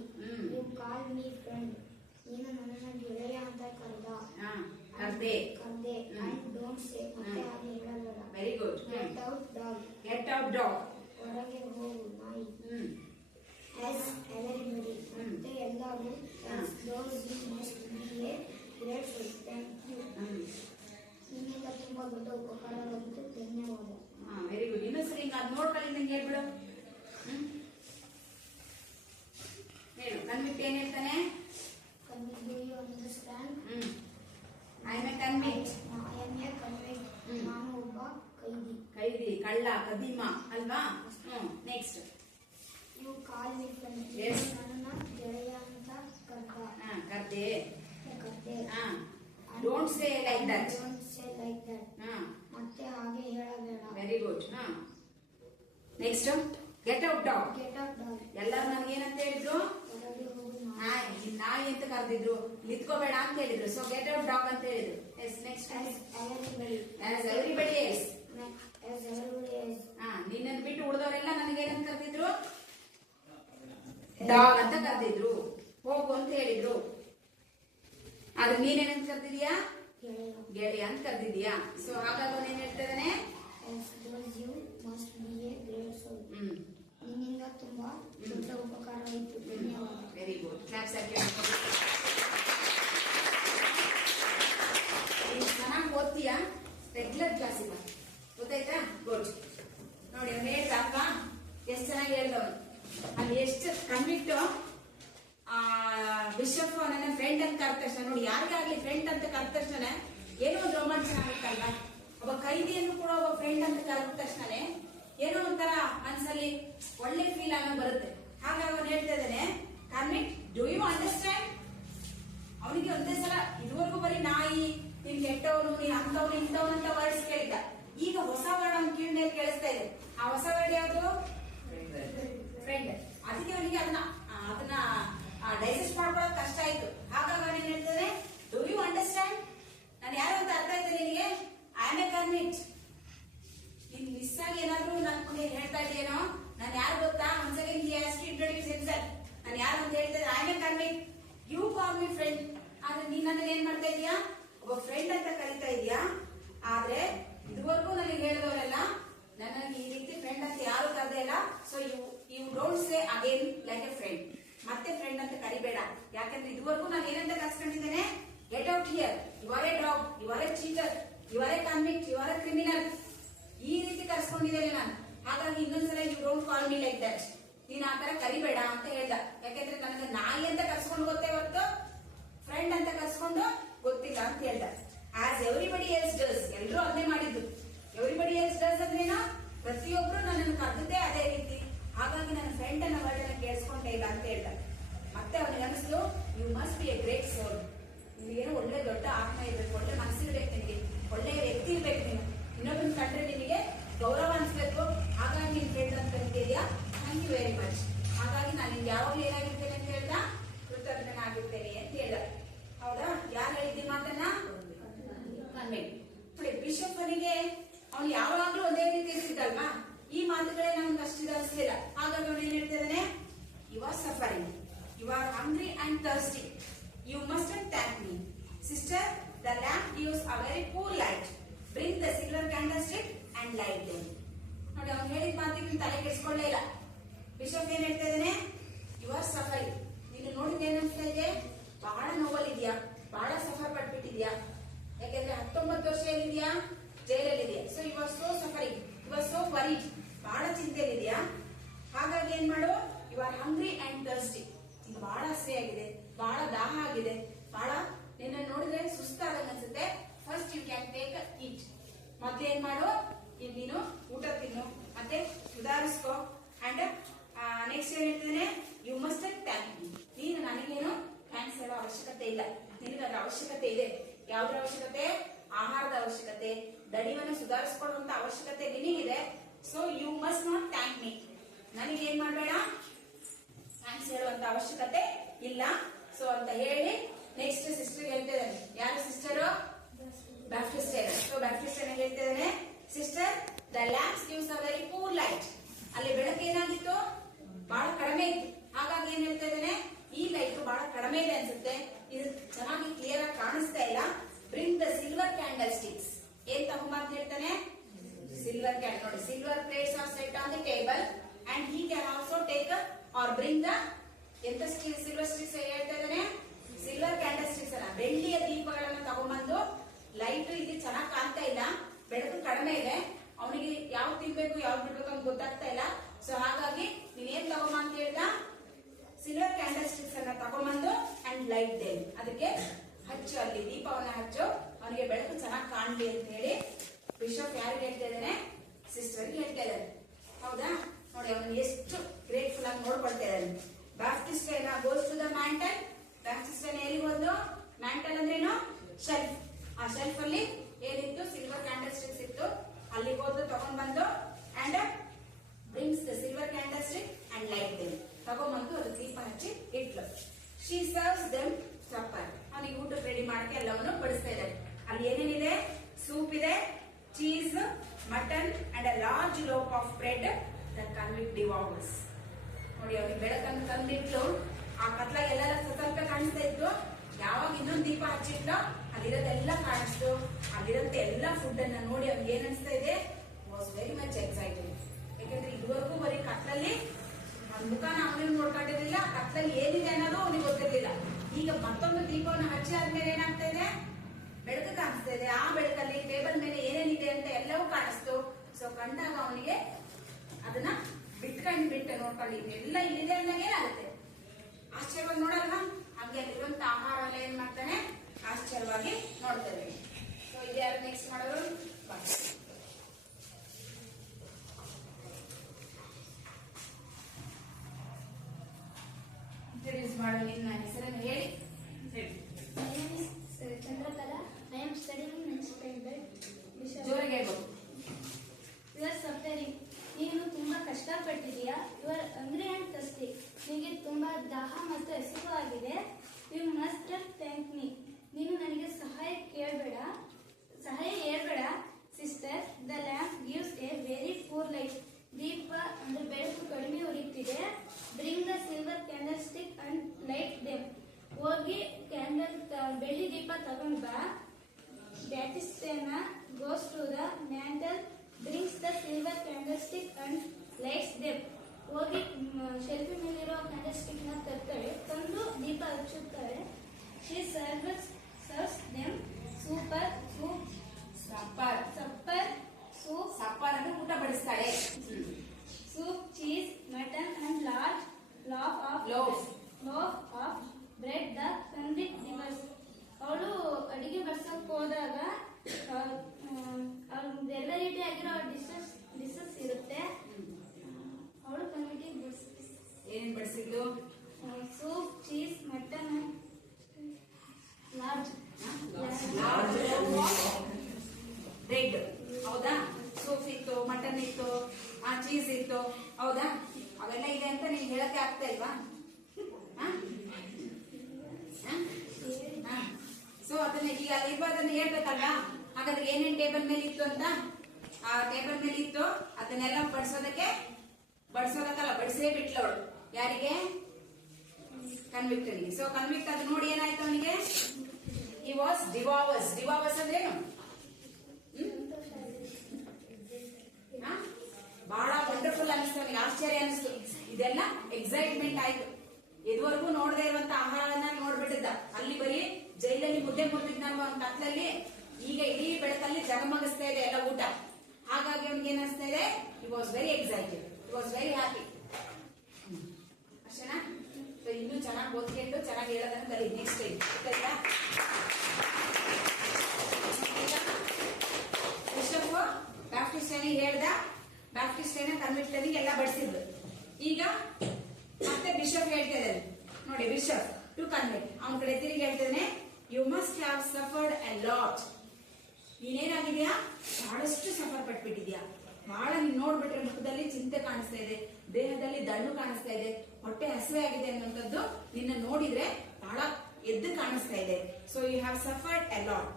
You call me friend. ನೀನು ನನ್ನನ್ನು ಗೆಳೆಯ ಅಂತ ಕರೆದೆ. And don't say ಮತ್ತೆ ಅದು ಹೇಳಬೇಡ. Very good. Get out dog. Get out dog. ಹೊರಗೆ ಹೋಗು ನಾಯಿ. As everybody. ಮತ್ತೆ ಎಲ್ಲರೂ. Those who must be grateful. Thank you. ನಿನ್ನಿಂದ ತುಂಬಾ ದೊಡ್ಡ ಉಪಕಾರವಾಗುತ್ತೆ, ಧನ್ಯವಾದ. Very good. ಇನ್ನೂ ಸರಿ ಅದು ನೋಡ್ಕೊಳ್ಳಿ, ನಂಗೆ ಹೇಳ್ಬಿಡು. ಹೇಳು, ಕನ್ವಿಕ್ಟ್ ಏನ್ ಹೇಳ್ತಾನೆ? Do you understand? I am a convict. I am a convict. ನಾನು ಒಬ್ಬ ಕೈದಿ, ಕಳ್ಳ, ಕದೀಮ ಅಲ್ವಾ? Next. You call me friend. Yes. ನನ್ನ ಗೆಳೆಯ ಅಂತ ಕರೆದೆ. ಕರ್ದೆ. Don't say like that. Don't like that. ಹಾ, ಮತ್ತೆ ಹಾಗೆ ಹೇಳಬೇಡ. Very good. ಹಾ, next get out dog. Get out dog. ಎಲ್ಲರೂ ನನಗೆ ಏನಂತ ಹೇಳಿದ್ರು? ಹೊರಗೆ ಹೋಗು ನಾಯಿ ಅಂತ ಕರೆದಿದ್ರು, ನಿಂತ್ಕೋಬೇಡ ಅಂತ ಹೇಳಿದ್ರು. ಸೊ ಗೆಟ್ ಔಟ್ ಡಾಗ್ ಅಂತ ಹೇಳಿದ್ರು. Yes, next as everybody else. ನಿನ್ನನ್ನು ಬಿಟ್ಟು ಉಳಿದವರೆಲ್ಲ ನನಗೆ ಏನಂತ ಕರೆದಿದ್ರು? ಡಾಗ್ ಅಂತ ಕರೆದಿದ್ರು, ಹೋಗು ಅಂತ ಹೇಳಿದ್ರು. ಆದ್ರೆ ನೀನೇನಂತ ಕರೆದಿದ್ಯಾ? ಗೆಳೆಯ ಅಂತ ಕರೆದಿದ್ಯಾ. ಸೊ ಹಾಗಾಗಿ ಅವನು ಏನ್ ಹೇಳ್ತಾ ಇದ್ದಾನೆ? ನಿನ್ನಿಂದ ತುಂಬಾ ದೊಡ್ಡ ಉಪಕಾರವಾಯಿತು, ಧನ್ಯವಾದ. Very good. ಕ್ಲಾಪ್ಸ್ ಹಾಕಿ. ಚೆನ್ನಾಗಿ ಓದ್ತೀಯಾ? ರೆಗ್ಯುಲರ್ ಕ್ಲಾಸಿಗೆ ಗೊತ್ತಾಯ್ತಾ? ಗುಡ್. ನೋಡಿ ಅವ್ನು ಹೇಳ್ದ ಅಪ್ಪ, ಎಷ್ಟು ಚೆನ್ನಾಗಿ ಹೇಳ್ದವನು. ಅಲ್ಲಿ ಎಷ್ಟು ಕನ್ವಿಕ್ಟ್ ಬಿಷಪ್ ನನ್ನ ಫ್ರೆಂಡ್ ಅಂತ ಕರೆದ ತಕ್ಷಣ, ನೋಡಿ ಯಾರಿಗಾಗ್ಲಿ ಫ್ರೆಂಡ್ ಅಂತ ಕರೆದ ತಕ್ಷಣ ಏನೋ ಒಂದು ರೋಮಾಂಚನ ಆಗುತ್ತಲ್ವಾ? ಒಬ್ಬ ಖೈದಿಯನ್ನು ಕೂಡ ಒಬ್ಬ ಫ್ರೆಂಡ್ ಅಂತ ಕರೆದ ತಕ್ಷಣ ಏನೋ ಒಂಥರ ಮನಸ್ಸಲ್ಲಿ ಒಳ್ಳೆ ಫೀಲ್ ಆಗ ಬರುತ್ತೆ. ಹಾಗಾಗಿ ಅವನು ಹೇಳ್ತಾ ಇದ್ದಾನೆ, ಕನ್ವಿಕ್ಟ್, ಡೂ ಯು ಅಂಡರ್ಸ್ಟ್ಯಾಂಡ್? ಅವನಿಗೆ ಒಂದೇ ಸಲ ಇದುವರೆಗೂ ಬರೀ ನಾಯಿ, ನೀನ್ ಕೆಟ್ಟವನು, ನೀನ್ ಅಂತವನು ಇಂಥವನು ಅಂತ ವರ್ಡ್ಸ್ ಕೇಳಿದ್ದ. ಈಗ ಹೊಸ ವರ್ಡ್ ಅವ್ನ ಕಿವಿನಲ್ಲಿ ಕೇಳಿಸ್ತಾ ಇದೆ. ಆ ಹೊಸ ವರ್ಡ್ ಯಾವುದು? ಫ್ರೆಂಡ್. ಅದಕ್ಕೆ ಅವನಿಗೆ ಅದನ್ನ ಡೈಜೆಸ್ಟ್ ಮಾಡ್ಕೊಳ್ಳೋದು ಕಷ್ಟ ಆಯ್ತು. ಹಾಗಾಗಿ ಅವನು ಏನ್ ಹೇಳ್ತಾನೆ? Do you understand? ನಾನು ಯಾರು ಅಂತ ಅರ್ಥ ಆಯ್ತು ನಿನಗೆ? I am a convict. ನೀನ್ ಮಿಸ್ ಆಗಿ ಏನಾದ್ರು ನಾನು ಹೇಳ್ತಾ ಇದೆಯೇನೋ? ನಾನು ಯಾರು ಗೊತ್ತಾ? ಒಂದ್ಸಲ ಇಂಟ್ರೊಡ್ಯೂಸ್ ಹಿಮ್ಸೆಲ್ಫ್. ನಾನು ಯಾರು ಅಂತ ಹೇಳ್ತಾ ಇದ್ದೆ? I am a convict. You call me friend. ಆದ್ರೆ ನೀನ್ ನನಗೆ ಏನ್ ಮಾಡ್ತಾ ಇದೀಯಾ? ಒಬ್ಬ ಫ್ರೆಂಡ್ ಅಂತ ಕರೀತಾ ಇದೀಯಾ. ಆದ್ರೆ ಇದುವರೆಗೂ ನನಗೆ ಹೇಳಿದವರೆಲ್ಲ ನನಗೆ ಈ ರೀತಿ ಫ್ರೆಂಡ್ ಅಂತ ಯಾರು ಕರೆದೇ ಇಲ್ಲ. So you don't say again like a friend. ಮತ್ತೆ ಫ್ರೆಂಡ್ ಅಂತ ಕರಿಬೇಡ. ಯಾಕಂದ್ರೆ ಇದುವರೆಗೂ ನಾನು ಏನಂತ ಕರ್ಸ್ಕೊಂಡಿದ್ದೇನೆ? Get out here, you are a dog, you are a cheater, you are a convict, you are a criminal. ಈ ರೀತಿ ಕರ್ಸ್ಕೊಂಡಿದ್ದೇನೆ ನಾನು. ಹಾಗಾಗಿ ಇನ್ನೊಂದ್ಸಲ you don't call me like that. ನೀನ್ ಆ ತರ ಕರಿಬೇಡ ಅಂತ ಹೇಳ್ದ. ಯಾಕಂದ್ರೆ ನನಗೆ ನಾಯಿ ಅಂತ ಕರ್ಸ್ಕೊಂಡು ಗೊತ್ತೇ ಹೊರತು ಫ್ರೆಂಡ್ ಅಂತ ಕರ್ಸ್ಕೊಂಡು ಗೊತ್ತಿಲ್ಲ ಅಂತ ಹೇಳ್ದ. As everybody else does. ಎಲ್ರು ಅದನ್ನೇ ಮಾಡಿದ್ದು. ಎವ್ರಿಬಡಿ ಎಲ್ಸ್ ಡಸ್ ಅಂದ್ರೇನು? ಪ್ರತಿಯೊಬ್ರು ನನ್ನನ್ನು ಕರೆದಿದ್ದೇ ಅದೇ ರೀತಿ. ಹಾಗಾಗಿ ನನ್ನ ಫ್ರೆಂಡ್ ಅನ್ನ ವರ್ಡ್ ಅನ್ನ ಕೇಳಿಸ್ಕೊಂಡೇ ಇಲ್ಲ ಅಂತ ಹೇಳ್ದ. ಮತ್ತೆ ಅವನಿಗೆ ಅನಿಸ್ತು, you must be a great soul. ನಿನಗೇನೋ ಒಳ್ಳೆ ದೊಡ್ಡ ಆತ್ಮ ಇರ್ಬೇಕು, ಒಳ್ಳೆ ಮನಸ್ಸಿರ್ಬೇಕು, ನಿನಗೆ ಒಳ್ಳೆಯ ವ್ಯಕ್ತಿ ಇರ್ಬೇಕು. ನೀನು ಇನ್ನೊಬ್ಬನ ಕಂಡ್ರೆ ನಿನಗೆ ಗೌರವ ಅನ್ಸ್ಬೇಕು. ಹಾಗಾಗಿ ನೀನ್ ಫ್ರೆಂಡ್ ಅಂತ ಕರಿತಿದ್ಯಾ. Thank you very much. ಹಾಗಾಗಿ ನಾನು ನಿಮ್ಗೆ ಯಾವಾಗಲೂ ಏನಾಗಿರ್ತೇನೆ ಅಂತ ಹೇಳ್ದ? ಕೃತಜ್ಞನಾಗಿರ್ತೇನೆ ಅಂತ ಹೇಳ್ದ. ಹೌದಾ? ಯಾರು ಹೇಳಿದ್ದಿ ಮಾತನ್ನ? ಬಿಷಪ್ ಅವನಿಗೆ ಅವನು ಯಾವಾಗ್ಲೂ ಒಂದೇ ರೀತಿ ಇರ್ತಿದ್ದಲ್ವಾ? ಈ ಮಾತುಗಳೇ ನಮ್ಗೆ ಅಷ್ಟು ಅನಿಸ್ಲಿಲ್ಲ. ಹಾಗಾಗಿ ಅವನು ಏನ್ ಹೇಳ್ತಿದ್ದಾನೆ? You are suffering, you are hungry and thirsty, you mustn't thank me sister. The lamp gives a very poor light, bring the silver candlestick and light them. ನೋಡಿ ಅವ್ನು ಹೇಳಿದ ಮಾತಿಗೆ ತಲೆ ಕೆಡಿಸ್ಕೊಳ್ಳೇ ಇಲ್ಲ. ಬಿಷಪ್ ಏನ್ ಹೇಳ್ತಾ ಇದ್ದಾನೆ? You are suffering. ನೀನು ನೋಡಿದ ಏನ್ ಅನ್ಸ್ತಾ ಇದೆ? ಬಹಳ ನೋವಲ್ಲಿದ್ಯಾ, ಬಹಳ ಸಫರ್ ಪಟ್ಬಿಟ್ಟಿದ್ಯಾ. ಯಾಕೆಂದ್ರೆ 19 ವರ್ಷ ಏನಿದ್ಯಾ? ಜೈಲಲ್ಲಿದೆಯಾ. So you are so suffering, you are so worried. ಬಹಳ ಚಿಂತೆಯಲ್ಲಿದೆಯಾ. ಹಾಗಾಗಿ ಏನ್ ಮಾಡು? You are hungry and thirsty. ಈಗ ಬಹಳ ಹಸಿವೆ ಆಗಿದೆ, ಬಹಳ ದಾಹ ಆಗಿದೆ, ಬಹಳ ನಿನ್ನ ನೋಡಿದ್ರೆ ಸುಸ್ತಾದಂಗ ಅನ್ಸುತ್ತೆ. ಫಸ್ಟ್ ಯು ಕ್ಯಾನ್ ಟೇಕ್ ಈಟ್. ಮತ್ತೆ ಏನ್ ಮಾಡು? ಈಗ ನೀನು ಊಟ ತಿನ್ನು, ಮತ್ತೆ ಸುಧಾರಿಸ್ಕೋ. ಅಂಡ್ ನೆಕ್ಸ್ಟ್ ಏನ್ ಹೇಳ್ತಿದ್ದೇನೆ? You must thank me. ನೀನು ನನಗೇನು ಥ್ಯಾಂಕ್ಸ್ ಹೇಳೋ ಅವಶ್ಯಕತೆ ಇಲ್ಲ. ನಿನಗೆ ಅದರ ಅವಶ್ಯಕತೆ ಇದೆ. ಯಾವ್ದ್ರ ಅವಶ್ಯಕತೆ? ಆಹಾರದ ಅವಶ್ಯಕತೆ, ದಣಿವನ್ನು ಸುಧಾರಿಸಿಕೊಳ್ಳುವಂತ ಅವಶ್ಯಕತೆ ನಿನಗಿದೆ. So you must not thank me. ನನಗೆ ಏನ್ ಮಾಡಬೇಡ, ಥ್ಯಾಂಕ್ಸ್ ಹೇಳುವಂತ ಅವಶ್ಯಕತೆ ಇಲ್ಲ. ಸೊ ಅಂತ ಹೇಳಿ ನೆಕ್ಸ್ಟ್ ಸಿಸ್ಟರ್ ಹೇಳ್ತಾ ಇದ್ದಾನೆ. ಯಾರು ಸಿಸ್ಟರು? ಬ್ಯಾಪ್ಟಿಸ್ಟೇನ್. ಸೊ ಬ್ಯಾಪ್ಟಿಸ್ಟೇನ್ ಹೇಳ್ತಾ ಇದ್ದಾನೆ, sister the lamps gives a very poor light. ಅಲ್ಲಿ ಬೆಳಕು ಏನಾಗಿತ್ತು? ಬಹಳ ಕಡಿಮೆ ಇತ್ತು. ಹಾಗಾಗಿ ಏನ್ ಹೇಳ್ತಾ ಇದ್ದಾನೆ? ಈ ಲೈಟ್ ಬಹಳ ಕಡಿಮೆ ಇದೆ ಅನ್ಸುತ್ತೆ, ಇದು ಚೆನ್ನಾಗಿ ಕ್ಲಿಯರ್ ಆಗಿ ಕಾಣಿಸ್ತಾ ಇಲ್ಲ. Bring the silver candlesticks. ಏನ್ ತಗೊಂಬ ಅಂತ ಹೇಳ್ತಾನೆ? Silver candle. ನೋಡಿ, silver plates are set on the table and he can also take or bring the ಎಂತ ಸಿಲ್ವರ್ ಸ್ಟಿಕ್ಸ್ ಹೇಳ್ತಾ ಇದ್ದಾನೆ? ಸಿಲ್ವರ್ ಕ್ಯಾಂಡಲ್ ಸ್ಟಿಕ್ಸ್ ಅಲ್ಲ, ಬೆಳ್ಳಿಯ ದೀಪಗಳನ್ನ ತಗೊಂಬಂದು. ಲೈಟ್ ಇಲ್ಲಿ ಚೆನ್ನಾಗಿ ಕಾಣ್ತಾ ಇಲ್ಲ, ಬೆಳಕು ಕಡಿಮೆ ಇದೆ. ಅವನಿಗೆ ಯಾವ್ದು ತಿನ್ಬೇಕು ಯಾವ್ದು ಬಿಡ್ಬೇಕು ಅಂತ ಗೊತ್ತಾಗ್ತಾ ಇಲ್ಲ. ಸೊ ಹಾಗಾಗಿ ನೀನೇನ್ ತಗೊಂಬ ಅಂತ ಹೇಳ್ದ? ಸಿಲ್ವರ್ ಕ್ಯಾಂಡಲ್ ಸ್ಟಿಕ್ಸ್ ಅನ್ನ ತಗೊಂಬಂದು ಅಂಡ್ ಲೈಟ್ ದೇಮ್. ಅದಕ್ಕೆ ಹಚ್ಚು, ಅಲ್ಲಿ ದೀಪವನ್ನ ಹಚ್ಚು, ಅವನಿಗೆ ಬೆಳಕು ಚೆನ್ನಾಗಿ ಕಾಣ್ಲಿ ಅಂತ ಹೇಳಿ ಬಿಷಪ್ ಯಾರಿಗೆ ಹೇಳ್ತಾ ಇದ್ದಾನೆ? ಸಿಸ್ಟರ್ಗೆ ಹೇಳ್ತಾ ಇದ್ದಾನೆ. ಹೌದಾ? ನೋಡಿ ಅವನು ಎಷ್ಟು ಗ್ರೇಟ್ಫುಲ್ ಆಗಿ ನೋಡ್ಕೊಳ್ತಾ ಇದ್ದಾನೆ. ಬ್ಯಾಪ್ಟಿಸ್ಟೇನ ಗೋಸ್ ಟು ದ ಮ್ಯಾಂಟಲ್. ಬ್ಯಾಪ್ಟಿಸ್ಟೇನ ಎಲ್ಲಿ ಹೋದ್ರು? ಮ್ಯಾಂಟಲ್ ಅಂದ್ರೇನು? ಶೆಲ್ಫ್. ಆ ಶೆಲ್ಫ್ ಅಲ್ಲಿ ಏನಿತ್ತು ಸಿಲ್ವರ್ ಕ್ಯಾಂಡಲ್ ಸ್ಟಿಕ್ಸ್ ಇತ್ತು. ಅಲ್ಲಿಗೆ ಹೋದ್ರು ತಗೊಂಡ್ ಬಂದು and brings the silver candlestick and light them. ತಗೊಂಡ್ಬಂದು ಅದು ದೀಪ ಹಚ್ಚಿ ಇಟ್ಲು. She serves them supper. ಅವನಿಗೆ ಊಟಕ್ಕೆ ರೆಡಿ ಮಾಡಕ್ಕೆ ಎಲ್ಲವನ್ನು ಬಡಿಸ್ತಾ ಇದ್ದಾರೆ. ಅಲ್ಲಿ ಏನೇನಿದೆ? ಸೂಪ್ ಇದೆ, cheese, mutton and a large loaf of bread the convict devours. ನೋಡಿ ಅವ್ರಿಗೆ ಬೆಳಕನ್ನು ತಂದಿಟ್ಲು. ಆ ಕತ್ಲಾಗ ಎಲ್ಲ ಸ್ವಲ್ಪ ಕಾಣಿಸ್ತಾ ಇತ್ತು. ಯಾವಾಗ ಇನ್ನೊಂದು ದೀಪ ಹಚ್ಚಿಟ್ಲೋ ಅಲ್ಲಿರೋದೆಲ್ಲ ಕಾಣಿಸ್ತು. ಅಲ್ಲಿರೋಂತ ಎಲ್ಲ ಫುಡ್ ಅನ್ನ ನೋಡಿ ಅವ್ನಿಗೆ ಏನ್ ಅನಿಸ್ತಾ ಇದೆ? Was very much excited. ಯಾಕಂದ್ರೆ ಇದುವರೆಗೂ ಬರೀ ಕತ್ಲಲ್ಲಿ ಅವ್ನ ಮುಖನ ಅವನಿಗೆ ನೋಡ್ಕೊಂಡಿರ್ಲಿಲ್ಲ, ಕತ್ಲಲ್ಲಿ ಏನಿದೆ ಅನ್ನೋದು ಅವನಿಗೆ ಗೊತ್ತಿರ್ಲಿಲ್ಲ. ಈಗ ಮತ್ತೊಂದು ದೀಪವನ್ನು ಹಚ್ಚಿ ಆದ್ಮೇಲೆ ಏನಾಗ್ತಾ ಇದೆ? ಬೆಳಕು ಕಾಣಿಸ್ತಾ ಇದೆ. ಆ ಬೆಳಕಲ್ಲಿ ಟೇಬಲ್ ಮೇಲೆ ಏನೇನಿದೆ ಅಂತ ಎಲ್ಲವೂ ಕಾಣಿಸ್ತು. ಸೊ ಕಂಡಾಗ ಅವನಿಗೆ ಅದನ್ನ ಬಿಟ್ಟು ನೋಡ್ಕೊಂಡು ಇದೆಲ್ಲ ಇಲ್ಲಿದೆ ಅಂದಾಗ ಏನಾಗುತ್ತೆ? ಆಶ್ಚರ್ಯವಾಗಿ ನೋಡಲ್ವಾ? ಹಂಗೆ ಅಲ್ಲಿರುವಂತ ಆಹಾರ ಎಲ್ಲ ಏನ್ ಮಾಡ್ತಾನೆ? ಆಶ್ಚರ್ಯವಾಗಿ ನೋಡ್ತೇವೆ. ಸೊ ಇದ್ಯಾರು ನೆಕ್ಸ್ಟ್ ಮಾಡೋರು? ಇಂಟ್ರೊಡ್ಯೂಸ್ ಮಾಡೋ. ನಿನ್ನ ಹೆಸರನ್ನು ಹೇಳಿ. My name is Chandrakala. I am studying in next standard. ಜೋರಿಗೆ ಹೇಳ್ಬೋದು. You are suffering. ನೀನು ತುಂಬಾ ಕಷ್ಟಪಟ್ಟಿದೀಯಾ. You are hungry and thirsty. ನಿನಗೆ ತುಂಬಾ ದಾಹ ಮತ್ತು ಹಸಿವು ಆಗಿದೆ. You must thank me. ನೀನು ನನಗೆ ಸಹಾಯ ಹೇಳ್ಬೇಡ sister. The lamp gives a very poor light. ದೀಪ ಅಂದ್ರೆ ಬೆಳಕು ಕಡಿಮೆ ಉರಿಯುತ್ತಿದೆ. Bring the silver candlestick and light them. ಹೋಗಿ ಕ್ಯಾಂಡಲ್ ಬೆಳ್ಳಿ ದೀಪ ತಗೊಂಡ್ ಬಾ. Baptistine goes to the mantel, brings the silver candlestick and lights them. ಹೋಗಿ ಶೆಲ್ಫಿ ಮೇಲಿರೋ ಕ್ಯಾಂಡಲ್ ಸ್ಟಿಕ್ ನ ತರ್ತಾಳೆ, ತಂದು ದೀಪ ಹಚ್ಚುತ್ತಾಳೆ. She serves them ಸಪ್ಪರ್ ಅಂದ್ರೆ ಊಟ ಬಡಿಸ್ತಾಳೆ. soup, cheese, mutton and large loaf of bread. The convict divorce. ಅವಳು ಅಡಿಗೆ ಬಡ್ಸಕ್ ಹೋದಾಗ ವೆರೈಟಿ ಆಗಿರೋ ಡಿಶಸ್ ಇರುತ್ತೆ. ಅವಳು ಕನ್ವಿಟಿಗೆ ಏನೇನ್ ಬಡಿಸಿದ್ಲು? Soup, cheese, mutton, large bread. ಹೌದಾ? ಸೂಪ್ ಇತ್ತು, ಮಟನ್ ಇತ್ತು, ಚೀಸ್ ಇತ್ತು. ಹೌದಾ? ಅವೆಲ್ಲ ಇದೆ ಅಂತ ನೀನ್ ಹೇಳಕ್ಕೆ ಆಗ್ತಾ ಇಲ್ವಾ? ಸೊ ಅದನ್ನ ಈಗ ಅದನ್ನ ಹೇಳ್ಬೇಕಲ್ವಾ? ಹಾಗಾದ್ರೆ ಏನೇನ್ ಟೇಬಲ್ ಮೇಲೆ ಇತ್ತು ಅಂತ? ಆ ಟೇಬಲ್ ಮೇಲೆ ಇತ್ತು. ಅದನ್ನೆಲ್ಲ ಬಡಿಸೋದಕ್ಕಲ್ಲ, ಬಡಿಸೇ ಬಿಟ್ಲವಳು. ಯಾರಿಗೆ? ಕನ್ವಿಕ್ಟನಿಗೆ. ಸೊ ಕನ್ವಿಕ್ಟ್ ಅದು ನೋಡಿ ಏನಾಯ್ತು ಅವನಿಗೆ? ಈ ವಾಸ್ ಡಿವಾವರ್ಸ್. ಡಿವಾವರ್ಸ್ ಅಂದ್ರೆ ಏನು? ಬಹಳ ವಂಡರ್ಫುಲ್ ಅನಿಸ್ತು ಅವನಿಗೆ, ಆಶ್ಚರ್ಯ ಅನಿಸ್ತು. ಇದೆಲ್ಲ ಎಕ್ಸೈಟ್ಮೆಂಟ್ ಆಯ್ತು. ಇದುವರೆಗೂ ನೋಡದೇ ಇರುವಂತ ಆಹಾರವನ್ನ ನೋಡ್ಬಿಟ್ಟಿದ್ದ. ಅಲ್ಲಿ ಬರೀ ಜೈಲಲ್ಲಿ ಮುದ್ದೆ ಕೊಡ್ತಿದ್ನಲ್ವ ಅವ್ನ ಕತ್ಲಲ್ಲಿ, ಈಗ ಇಡೀ ಬೆಳಕಲ್ಲಿ ಜಗಮಗಿಸ್ತಾ ಇದೆ ಎಲ್ಲ ಊಟ. ಹಾಗಾಗಿ ಅವ್ನಿಗೆ ಏನಿಸ್ತಾ ಇದೆ? He was very excited, he was very happy. ಅಷ್ಟೇನಾ? ಇನ್ನೂ ಚೆನ್ನಾಗಿ ಓದ್ಕೊಂಡು ಚೆನ್ನಾಗಿ ಹೇಳೋದನ್ನ ಕಲಿ. ನೆಕ್ಸ್ಟ್ ಟೈಮ್ ಗೊತ್ತಾಯ್ತಾ? ಬಿಷಪ್ ಬ್ಯಾಪ್ಟಿಸ್ಟನಿಗೆ ಹೇಳ್ದ, ಬ್ಯಾಪ್ಟಿಸ್ಟನ ಕನ್ವಿಕ್ಟನಿಗೆ ಎಲ್ಲ ಬಡಿಸಿದ್ರು. ಈಗ ಮತ್ತೆ ಬಿಷಪ್ ಹೇಳ್ತಾ ಇದ್ದಾನೆ ನೋಡಿ. ಬಿಷಪ್ ಟು ಕನ್ವಿಕ್ಟ್ ಅವನ ಕಡೆ ತಿರುಗಿ ಹೇಳ್ತಾನೆ, you must have suffered a lot. ನೀನೇನಾಗಿದ್ಯಾ? ಬಹಳಷ್ಟು ಸಫರ್ ಪಟ್ಬಿಟ್ಟಿದ್ಯಾ. ಬಹಳ ನೀನ್ ನೋಡ್ಬಿಟ್ರೆ ಮುಖದಲ್ಲಿ ಚಿಂತೆ ಕಾಣಿಸ್ತಾ ಇದೆ, ದೇಹದಲ್ಲಿ ದಣ್ಣು ಕಾಣಿಸ್ತಾ ಇದೆ, ಹೊಟ್ಟೆ ಹಸಿವೆ ಆಗಿದೆ ಅನ್ನುವಂಥದ್ದು ನಿನ್ನ ನೋಡಿದ್ರೆ ಬಹಳ ಎದ್ದು ಕಾಣಿಸ್ತಾ ಇದೆ. So you have suffered a lot.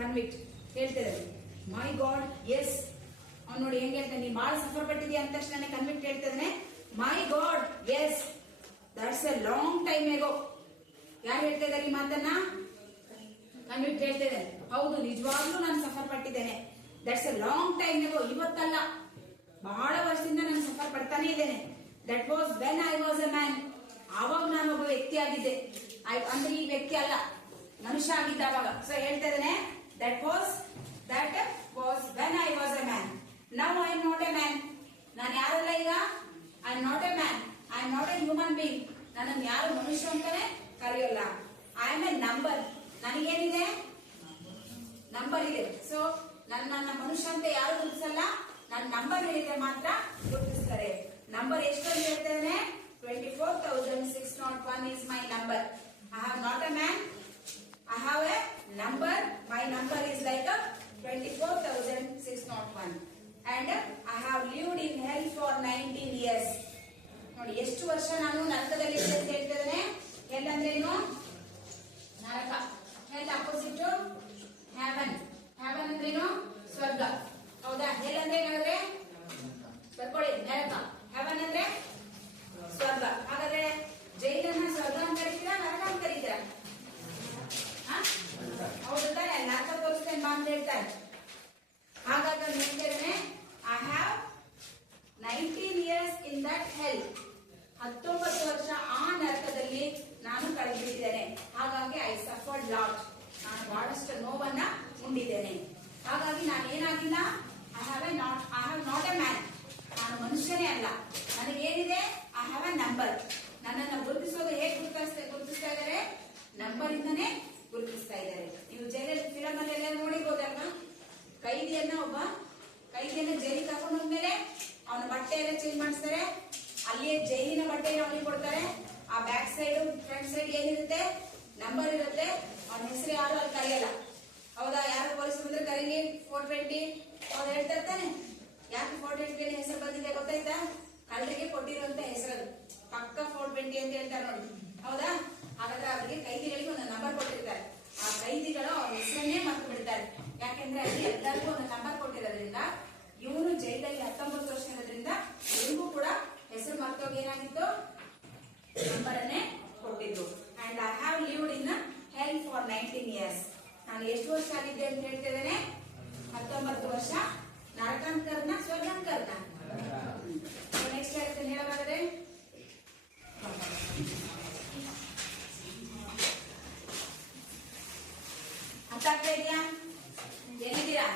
Convict ಹೇಳ್ತಾ ಇದ್ದಾನೆ, ಮೈ ಗಾಡ್ ಎಸ್. ಅವ್ನು ನೋಡಿ ಹೆಂಗ್ ಹೇಳ್ತಾನೆ, ನೀನ್ ಬಹಳ ಸಫರ್ ಪಟ್ಟಿದ್ಯಾ ಅಂತ ತಕ್ಷಣ ಕನ್ವಿಕ್ಟ್ ಹೇಳ್ತಾನೆ, my God yes, that's a long time ago. ಯಾರು ಹೇಳ್ತಾ ಇದ್ದಾರೆ ಈ ಮಾತನ್ನ? ಕನ್ವಿಕ್ಟ್ ಹೇಳ್ತಾ ಇದ್ದಾನೆ, ಹೌದು ನಿಜವಾಗ್ಲೂ ನಾನು ಸಫರ್ ಪಟ್ಟಿದ್ದೇನೆ. That's a long time ago. ಇವತ್ತಲ್ಲ, ಬಹಳ ವರ್ಷದಿಂದ ನಾನು ಸಫರ್ ಪಡ್ತಾನೆ ಇದ್ದೇನೆ. That was when I was a man. ಆವಾಗ ನಾನು ಒಬ್ಬ ವ್ಯಕ್ತಿ ಆಗಿದ್ದೆ. ಅಂದ್ರೆ ಈ ವ್ಯಕ್ತಿ ಅಲ್ಲ, ಮನುಷ್ಯ ಆಗಿದ್ದ ಅವಾಗ. ಸೊ ಹೇಳ್ತಾ ಇದ್ದಾನೆ, that was when I was a man. Now I am not a man. ನಾನು ಯಾರಲ್ಲ ಈಗ? I am not a man, I am not a human being. ನನ್ನನ್ನು ಯಾರು ಮನುಷ್ಯ ಅಂತಾನೆ ಕರೆಯೋಲ್ಲ. I am a number. ನನಗೇನಿದೆ? ನಂಬರ್ ಇದೆ. ಸೊ ನನ್ನ ಮನುಷ್ಯ ಅಂತ ಯಾರು ಗುರುತಿಸಲ್ಲ, ನನ್ನ ನಂಬರ್ ಹೇಳಿದ್ರೆ ಮಾತ್ರ ಗುರುತಿಸ್ತಾರೆ. ನಂಬರ್ ಎಷ್ಟು ಅಂತ ಹೇಳ್ತೇನೆ? 24,601 is my number. I have not a man, I have a number. My number is and I have lived in hell for 19 years. ನೋಡಿ ಎಷ್ಟು ವರ್ಷ ನಾನು ನರಕದಲ್ಲಿ ಇದ್ದೆ ಅಂತ ಹೇಳ್ತಿದ್ದೇನೆ. ಹೆಲ್ ಅಂದ್ರೇನು? ನರಕ. ಹೆಲ್ ಅಪೋಸಿಟ್ ಹೆವನ್. ಹೆವನ್ ಅಂದ್ರೇನು? ಸ್ವರ್ಗ. ಹೌದಾ? ಹೆಲ್ ಅಂದ್ರೆ ಏನಾಗುತ್ತೆ? ಬರ್ಕೊಳ್ಳಿ, ನರಕ. ಹೆವನ್ ಅಂದ್ರೆ ಸ್ವರ್ಗ. ಹಾಗಾದ್ರೆ ಜೈಲನ್ನ ಸ್ವರ್ಗ ಅಂತ ಕರೀತೀರಾ, ನರಕ ಅಂತ ಕರೀತೀರಾ? ಹೌದು ತಾನೆ? ನರಕ ತೋರಿಸ್ತೇನೆ ಬಾ ಅಂತ ಹೇಳ್ತಾರೆ. ಹಾಗಾದ್ರೆ ಹೇಳ್ತಿದ್ದೇನೆ, I have 19 years in that hell. 19 ವರ್ಷ ಆ ನರಕದಲ್ಲಿ ನಾನು ಕಳೆದಿದ್ದೇನೆ. ಹಾಗಾಗಿ ಐ ಸಫರ್ಡ್ ಲಾಟ್. ನಾನು ಬಹಳಷ್ಟು ನೋವನ್ನ ಉಂಡಿದ್ದೇನೆ. ಹಾಗಾಗಿ ನಾನು ಏನಾಗಿಲ್ಲ, I have not a man. ನಾನು ಮನುಷ್ಯನೇ ಅಲ್ಲ. ನನಗೇನಿದೆ? I have a number. ನನ್ನನ್ನು ಗುರುತಿಸೋದು ಹೇಗೆ ಗುರುತಿಸ್ತಾ ಇದ್ದಾರೆ? ನಂಬರ್ ಇಂದನೇ ಗುರುತಿಸ್ತಾ ಇದ್ದಾರೆ. ನೀವು ಜೈಲಲ್ಲಿ ಫಿಲಮ್ ಅಲ್ಲಿ ನೋಡಿರ್ಬೋದಲ್ವಾ? ಒಬ್ಬ ಕೈದಿಯನ್ನ ಜೈಲಿಗೆ ಕರ್ಕೊಂಡು ಹೋದ್ಮೇಲೆ ಅವನ ಬಟ್ಟೆ ಎಲ್ಲ ಚೇಂಜ್ ಮಾಡಿಸ್ತಾರೆ. ಅಲ್ಲಿಯೇ ಜೈಲಿನ ಬಟ್ಟೆಯನ್ನು ಅವನಿಗೆ ಕೊಡ್ತಾರೆ. ಆ ಬ್ಯಾಕ್ ಸೈಡ್ ಫ್ರಂಟ್ ಸೈಡ್ ಏನಿರುತ್ತೆ? ನಂಬರ್ ಇರುತ್ತೆ. ಅವನ ಹೆಸರು ಯಾರು ಅಲ್ಲಿ ಕರೆಯಲ್ಲ. ಹೌದಾ? ಯಾರು ಪೊಲೀಸ್ ಬಂದ್ರೆ ಕರೀಲಿ 420 ಅವ್ರು ಹೇಳ್ತಾ ಇರ್ತಾನೆ. ಯಾಕೆ 420 ಹೆಸರು ಬಂದಿದೆ ಗೊತ್ತಾಯ್ತಾ? ಕಳ್ಳರಿಗೆ ಕೊಟ್ಟಿರುವಂತ ಹೆಸರದು. ಪಕ್ಕ 420 ಅಂತ ಹೇಳ್ತಾರೆ ನೋಡಿ. ಹೌದಾ? ಹಾಗಾದ್ರೆ ಅವರಿಗೆ ಕೈದಿಗಳಿಗೆ ಒಂದು ನಂಬರ್ ಕೊಟ್ಟಿರ್ತಾರೆ. ಆ ಕೈದಿಗಳು ಅವ್ರ ಹೆಸರನ್ನೇ ಮರ್ತು ಬಿಡ್ತಾರೆ. ಯಾಕೆಂದ್ರೆ ಅಲ್ಲಿ ಎಲ್ಲರಿಗೂ ಒಂದು ನಂಬರ್ ಕೊಟ್ಟಿರೋದ್ರಿಂದ, ಇವನು ಜೈಲಲ್ಲಿ 19 ವರ್ಷ ಇರೋದ್ರಿಂದ ಇವನಿಗೂ ಕೂಡ ಹೆಸರು ಮರ್ತೋಗಿ ಏನಾಗಿತ್ತು? ನಂಬರ್ ಅನ್ನೇ ಕೊಟ್ಟಿದ್ದು. And I have lived in hell for 19 years. ನಾನು ಎಷ್ಟು ವರ್ಷ ಆಗಿದ್ದೆ ಅಂತ ಹೇಳ್ತಿದ್ದೇನೆ? 19 ವರ್ಷ. ನರಕಾಂಕರ್ನ ಸ್ವರ್ಗಾಂಕರ್ನ? ನೆಕ್ಸ್ಟ್ ಹೇಳ್ತೇನೆ, ಹೇಳಬಾರದೆ? ಅರ್ಥ ಆಗ್ತಾ ಇದೆಯಾ? ಎಲ್ಲಿದ್ದೀರಾ?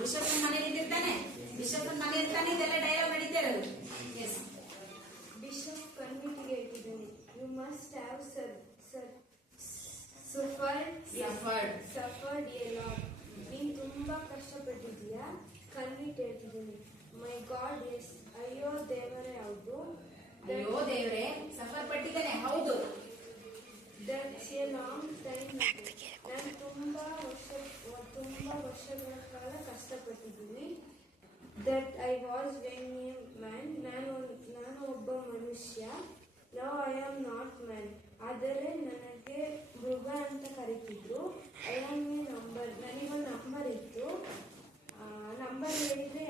ಬಿಷಪ್ ಮನೇಲಿ ಇದ್ದಿರ್ತಾನೆ. ಬಿಷಪ್ ಮನೆ ಇರ್ತಾನೆ. ಇದೆಲ್ಲ ಡೈಲಾಗ್ ನಡೀತಾ ಇರೋದು. ಎಸ್. ಬಿಷಪ್ ಕಣ್ಣಿಗೆ ಇಟ್ಟಿದ್ದಾನೆ. You must have suffered a lot. ನೀನು ತುಂಬಾ ಕಷ್ಟಪಟ್ಟಿದ್ದೀಯಾ. ಕಣ್ಣಿಟ್ಟು ಹೇಳ್ತಿದ್ದೀನಿ. My God yes. ಅಯ್ಯೋ ದೇವರೇ, ಹೌದು. ಅಯ್ಯೋ ದೇವರೇ, ಸಫರ್ ಪಟ್ಟಿದ್ದಾನೆ. ಹೌದು. That's a long time. ನಾನು ತುಂಬಾ ವರ್ಷಗಳ ಕಾಲ ಕಷ್ಟಪಟ್ಟಿದ್ದೀನಿ. That I was when a man. ನಾನು ಒಬ್ಬ ಮನುಷ್ಯ. Now I am not man. ಆದರೆ ನನಗೆ ಮೃಗ ಅಂತ ಕರೀತಿದ್ರು. I am a number. ನನಗೊಂದು ನಂಬರ್ ಇತ್ತು. ನಂಬರ್ ಹೇಳಿದ್ರೆ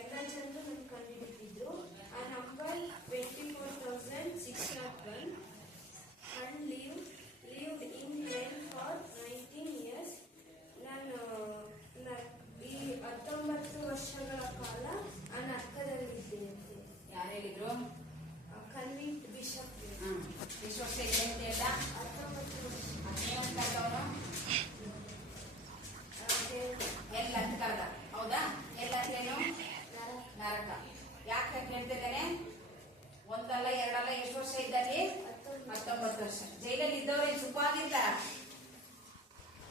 ಎಲ್ಲ ಜನರು ನನ್ನ ಕಂಡುಹಿಡಿತಿದ್ರು. ಆ number 24,601. And lived in hell for 19 years. ನಾನು ಈ 19 ವರ್ಷಗಳ ಕಾಲ ಆ ನರಕದಲ್ಲಿದ್ದೇನೆ. ಯಾರು ಹೇಳಿದ್ರು? Convict bishop. ಎಷ್ಟು ವರ್ಷ ಇದೆ ಅಂತ ಹೇಳ್ದ? 19 ವರ್ಷ. ಅದೇನಂತ ಕರೆದವನು? ಎಲ್ಲ ಅಂತ ಕರೆದ. ಹೌದಾ? ಎಲ್ಲ ಏನು? ನರಕ. ಯಾಕೆ ಹೇಳ್ತಿದ್ದಾನೆ? ಒಂದಲ್ಲ ಎರಡಲ್ಲ, ಎಷ್ಟು ವರ್ಷ ಇದ್ದಲ್ಲಿ? 19 ವರ್ಷ. ಜೈಲಲ್ಲಿ ಇದ್ದವ್ರೆ ಸುಖವಾಗಿರ್ತಾರ?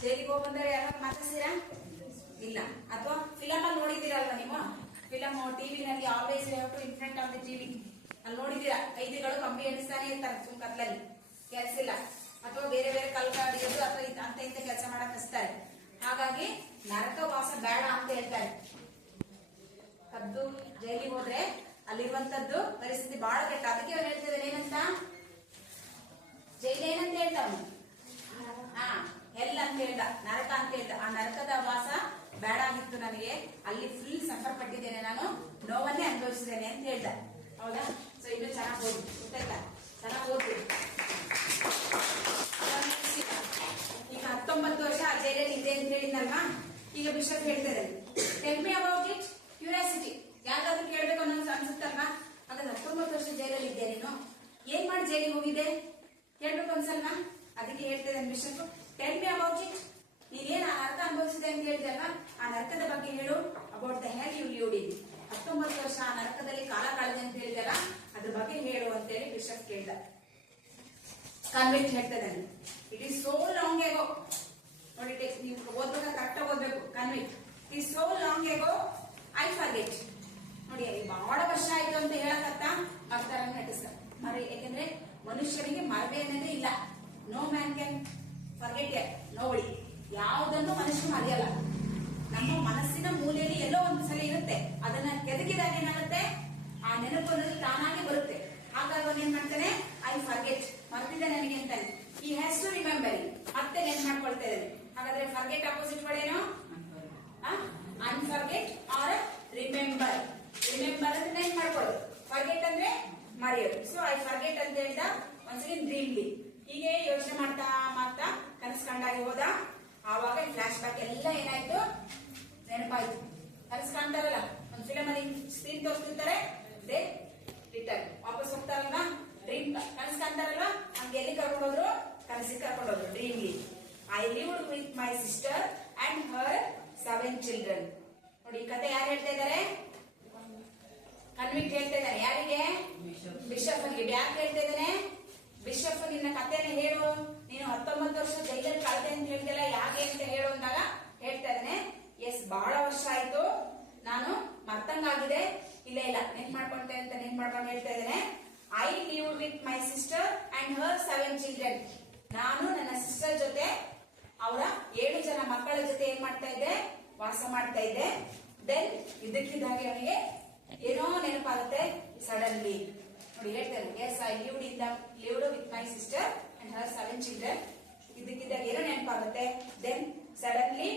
ಜೈಲಿಗೆ ಹೋಗಿ ಬಂದರೆ ಯಾರು ಮಾತಾಡ್ತೀರಾ? ಇಲ್ಲ. ಅಥವಾ ಫಿಲಮ್ ಅಲ್ಲಿ ನೋಡಿದ್ದೀರಲ್ವಾ ನೀವು? ಫಿಲಮ್ ಟಿವಿನಲ್ಲಿ always you have to in front of the TV. ಅಲ್ಲಿ ನೋಡಿದ್ದೀರಾ? ಕೈದಿಗಳು ಕಂಬಿ ಎಣಿಸ್ತಾನೆ ಇರ್ತಾರೆ ಕತ್ಲಲ್ಲಿ, ಕೆಲಸ ಇಲ್ಲ. ಅಥವಾ ಬೇರೆ ಬೇರೆ ಕಲ್ಕಾಡಿಯೋದು ಅಥವಾ ಅಂತ ಇಂತ ಕೆಲಸ ಮಾಡಕ್ ಹಚ್ತಾರೆ. ಹಾಗಾಗಿ ನರಕವಾಸ ಬೇಡ ಅಂತ ಹೇಳ್ತಾರೆ. ಕದ್ದು ಜೈಲಿಗೆ ಹೋದ್ರೆ ಅಲ್ಲಿರುವಂತದ್ದು ಪರಿಸ್ಥಿತಿ ಬಹಳ ಕೆಟ್ಟ. ಅದಕ್ಕೆ ಅವ್ರು ಹೇಳ್ತಿದ್ದಾರೆ ಏನಂತ? ಜೈಲು ಏನಂತ ಹೇಳ್ತಾವ? ಹೆಲ್ ಅಂತ ಹೇಳ್ದ, ನರಕ ಅಂತ ಹೇಳ್ದ. ಆ ನರಕದ ವಾಸ ಬೇಡ ಆಗಿತ್ತು ನನಗೆ. ಅಲ್ಲಿ ಫುಲ್ ಸಫರ್ ಪಟ್ಟಿದ್ದೇನೆ, ನಾನು ನೋವನ್ನೇ ಅನುಭವಿಸಿದ್ದೇನೆ ಅಂತ ಹೇಳ್ದ. ಹೌದಾ? ಸೊ ಇನ್ನು ಚೆನ್ನಾಗಿ ಓದಿ, ಗೊತ್ತಾಯ್ತಾ? ಚೆನ್ನಾಗಿ ಓದಿ. ಈಗ 19 ವರ್ಷ ಆ ಜೈಲಲ್ಲಿ ಇದೆ ಅಂತ ಹೇಳಿದ್ನಲ್ವಾ? ಈಗ ಬಿಷಪ್ ಹೇಳ್ತಾರೆ, tell me about it. Curiosity. ಯಾವ್ದಾದ್ರು ಕೇಳ್ಬೇಕು ಅನ್ನೋ ಅನ್ಸುತ್ತಲ್ವಾ? ಹಾಗಾದ್ರೆ 19 ವರ್ಷ ಜೈಲಲ್ಲಿ ಇದ್ದೆ, ನೀನು ಏನ್ ಮಾಡಿ ಜೈಲಿಗೆ ಹೋಗಿದ್ದೆ ಹೇಳ್ಬೇಕು ಅನ್ಸಲ್ವಾ? ಅದಕ್ಕೆ ಹೇಳ್ತಿದ್ದೇನೆ bishop, tell me about it. ನೀನೇನ್ ಆ ನರಕ ಅನುಭವಿಸಿದೆ ಅಂತ ಹೇಳಿದಲ್ವಾ? ಆ ನರಕದ ಬಗ್ಗೆ ಹೇಳು. About the hell you lived in. 19 ವರ್ಷ ಆ ನರಕದಲ್ಲಿ ಕಾಲ ಕಳೆದೆ ಅಂತ ಹೇಳಿದಲ್ಲ, ಅದ್ರ ಬಗ್ಗೆ ಹೇಳು ಅಂತೇಳಿ ಬಿಷಪ್ ಕೇಳ್ದ. ಕನ್ವಿಕ್ಟ್ ಹೇಳ್ತಿದ್ದಾನೆ, it is so long ago. ನೋಡಿ, ನೀವು ಓದ್ಬೇಕು, ಕರೆಕ್ಟಾಗಿ ಓದ್ಬೇಕು. Convict, it is so long ago I forget. ನೋಡಿ, ಬಹಳ ವರ್ಷ ಆಯ್ತು ಅಂತ ಹೇಳಕತ್ತ ಮರ್ತಾರ ನಟಿಸ್ತಾರೆ. ಯಾಕೆಂದ್ರೆ ಮನುಷ್ಯನಿಗೆ ಮರಬೇ ಅನ್ನೋದೇ ಇಲ್ಲ. No man can forget nobody. ಯಾವುದನ್ನು ಮನುಷ್ಯ ಮರೆಯಲ್ಲ. ನಮ್ಮ ಮನಸ್ಸಿನ ಮೂಲೆಯಲ್ಲಿ ಎಲ್ಲೋ ಒಂದು ಸಲ ಇರುತ್ತೆ. ಅದನ್ನ ಕೆದಕಿದಾಗ ಏನಾಗುತ್ತೆ, ಆ ನೆನಪು ಅನ್ನೋದು ತಾನಾಗಿ ಬರುತ್ತೆ. ಹಾಗಾಗಿ ಅವನು ಏನ್ ಮಾಡ್ತಾನೆ, ಐ ಫರ್ಗೆಟ್, ಮರ್ತಿದ್ದೆ ನನಗೆ ಅಂತಾನೆ. ಈ ಹ್ಯಾಸ್ ಟು ರಿಮೆಂಬರ್, ಮತ್ತೆ ನೆನ್ಪು ಮಾಡ್ಕೊಳ್ತಾ ಇದ್ದಾನೆ. ಹಾಗಾದ್ರೆ ಫರ್ಗೆಟ್ ಅಪೋಸಿಟ್ ವರ್ಡ್ ಏನು, ಅನ್ಫರ್ಗೆಟ್ ಆರ್ ರಿಮೆಂಬರ್. ರಿಮೆಂಬರ್ ಅಂದ್ರೆ ನೆನ್ಪು ಮಾಡ್ಕೊಳ್ಳೋದು, ಫರ್ಗೆಟ್ ಅಂದ್ರೆ ಮರೆಯೋದು. ಸೊ ಐ ಫರ್ಗೆಟ್ ಅಂತ ಹೇಳ್ದ ಒಂದ್ಸಲ ಡ್ರೀಮ್ಲಿ. ಹೀಗೆ ಯೋಚನೆ ಮಾಡ್ತಾ ಮಾಡ್ತಾ ಕನಸು ಕಂಡಾಗಿ ಹೋದ. ಆವಾಗ ಫ್ಲಾಶ್ ಬ್ಯಾಕ್ ಎಲ್ಲ ಏನಾಯ್ತು, ನೆನಪಾಯ್ತು. ಕನಸು ಕಾಣ್ತಾರಲ್ಲ, ಒಂದ್ ಫಿಲಮ್ ಅಲ್ಲಿ ಸ್ಕ್ರೀನ್ ತೋರಿಸ್ತಿರ್ತಾರೆ, ದೇ ರಿಟರ್ನ್, ವಾಪಸ್ ಹೋಗ್ತಾರಲ್ವಾ, ಡ್ರೀಮ್ ಕನಸು ಕಾಣ್ತಾರಲ್ವಾ, ಹಂಗೆ ಎಲ್ಲಿ ಕರ್ಕೊಂಡೋದ್ರು, ಕನಸಿಗೆ ಕರ್ಕೊಂಡೋದ್ರು dreamily. I lived with my sister and her 7 children. ನೋಡಿ ಈ ಕತೆ ಯಾರು ಹೇಳ್ತಾ ಇದ್ದಾರೆ, ಕನ್ವಿಕ್ಟ್ ಹೇಳ್ತಾ ಇದ್ದಾನೆ. ಯಾರಿಗೆ, ಬಿಷಪ್ ಗೆ. ಯಾಕೆ ಹೇಳ್ತಾ ಇದ್ದಾನೆ, ಬಿಷಪ್ ನಿನ್ನ ಕಥೆನ ಹೇಳು, ನೀನು 19 ವರ್ಷ ಜೈಲಲ್ಲಿ ಕಳೆದೆ ಅಂತ ಹೇಳ್ತಿಲ್ಲ, ಯಾಕೆ ಅಂತ ಹೇಳು ಅಂದಾಗ ಹೇಳ್ತಾ ಇದ್ದಾನೆ, ಎಸ್ ಬಹಳ ವರ್ಷ ಆಯ್ತು, ನಾನು ಮರ್ತಂಗಾಗಿದೆ, ಇಲ್ಲ ನೆನ್ಪ್ ಮಾಡ್ಕೊಂತೆ ಅಂತ ನೆನ್ಪ್ ಮಾಡ್ಕೊಂಡು ಹೇಳ್ತಾ ಇದ್ದೇನೆ. I lived with my sister and her 7 children. ನಾನು ನನ್ನ ಸಿಸ್ಟರ್ ಜೊತೆ ಅವರ 7 ಜನ ಮಕ್ಕಳ ಜೊತೆ ಏನ್ ಮಾಡ್ತಾ ಇದ್ದೆ, ವಾಸ ಮಾಡ್ತಾ ಇದ್ದೆ. ದೆನ್ ಇದಕ್ಕಿದ್ದಾಗೆ ಅವನಿಗೆ ಏನೋ ನೆನಪಾಗುತ್ತೆ ಸಡನ್ಲಿ. ನೋಡಿ ಹೇಳ್ತೇನೆ, yes I lived with my sister and her 7 children. ಇದಕ್ಕಿದ್ದಾಗ ಏನೋ ನೆನಪಾಗುತ್ತೆ. Then suddenly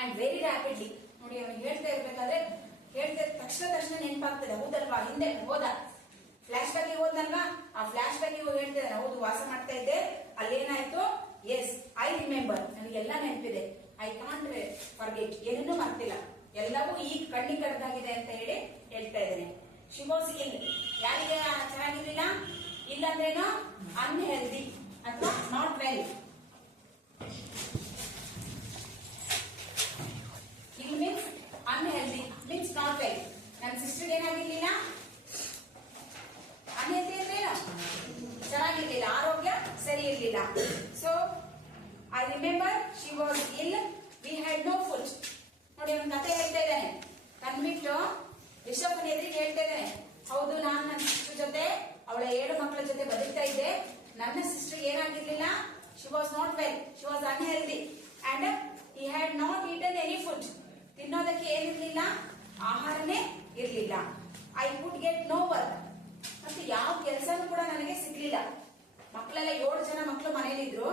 and very rapidly. ನೋಡಿ ಅವನು ಹೇಳ್ತಾ ಇರ್ಬೇಕಾದ್ರೆ ಹೇಳ್ತಾ ತಕ್ಷಣ ನೆನಪಾಗ್ತದೆ. ಹೌದಲ್ವಾ, ಹಿಂದೆ ಹೋದ ಫ್ಲಾಶ್ ಬ್ಯಾಕ್ ಹೋದ್ನಲ್ವಾ, ಆ ಫ್ಲಾಶ್ ಬ್ಯಾಕ್ ಹೇಳ್ತಿದ್ದಾನೆ, ಹೌದು ವಾಸ ಮಾಡ್ತಾ ಇದ್ದೆ, ಅಲ್ಲೇನಾಯ್ತು, ಎಸ್ ಐ ರಿಮೆಂಬರ್, ನನಗೆಲ್ಲ ನೆನಪಿದೆ. ಐ ಕಾಂಟ್ ಫರ್ಗೆಟ್, ಏನನ್ನೂ ಮರ್ತಿಲ್ಲ, ಎಲ್ಲವೂ ಈಗ ಕಣ್ಣಿಗೆ ಕಡ್ದಾಗಿದೆ ಅಂತ ಹೇಳಿ ಹೇಳ್ತಾ ಇದ್ದೇನೆ. ಶಿ ವಾಸ್ ಇಲ್, ಯಾರಿಗೆ ಚೆನ್ನಾಗಿರ್ಲಿಲ್ಲ, ಇಲ್ಲ ಅಂದ್ರೇನು ಅನ್ಹೆಲ್ದಿ ಅಥವಾ not well. Ill means unhealthy means not well. ನನ್ನ ಸಿಸ್ಟರ್ ಏನಾಗಿರ್ಲಿಲ್ಲ, ಅನ್ಹೆಲ್ದಿ ಅಂದ್ರೇನು ಚೆನ್ನಾಗಿರ್ಲಿಲ್ಲ, ಆರೋಗ್ಯ ಸರಿ ಇರ್ಲಿಲ್ಲ. So I remember she was ill, we had no food. ನೋಡಿ ಅವನ ಕತೆ ಹೇಳ್ತಾ ಇದ್ದಾನೆ, ಕನ್ವಿಕ್ಟ್ ಬಿಷಪ್ ಎದುರಿಗೆ ಹೇಳ್ತಾ ಇದ್ದಾನೆ, ಹೌದು ನಾನು ನನ್ನ ಸಿಸ್ಟರ್ ಜೊತೆ ಅವಳ 7 ಮಕ್ಕಳ ಜೊತೆ ಬದುಕ್ತಾ ಇದ್ದೆ. ನನ್ನ ಸಿಸ್ಟರ್ ಏನಾಗಿರ್ಲಿಲ್ಲ, she was not well, she was unhealthy and he had not eaten any food. ತಿನ್ನೋದಕ್ಕೆ ಏನಿರ್ಲಿಲ್ಲ, ಆಹಾರನೇ ಇರ್ಲಿಲ್ಲ. I could get no work, ಮತ್ತೆ ಯಾವ ಕೆಲಸನೂ ಕೂಡ ನನಗೆ ಸಿಗ್ಲಿಲ್ಲ. ಮಕ್ಕಳೆಲ್ಲ 7 ಜನ ಮಕ್ಕಳು ಮನೇಲಿದ್ರು.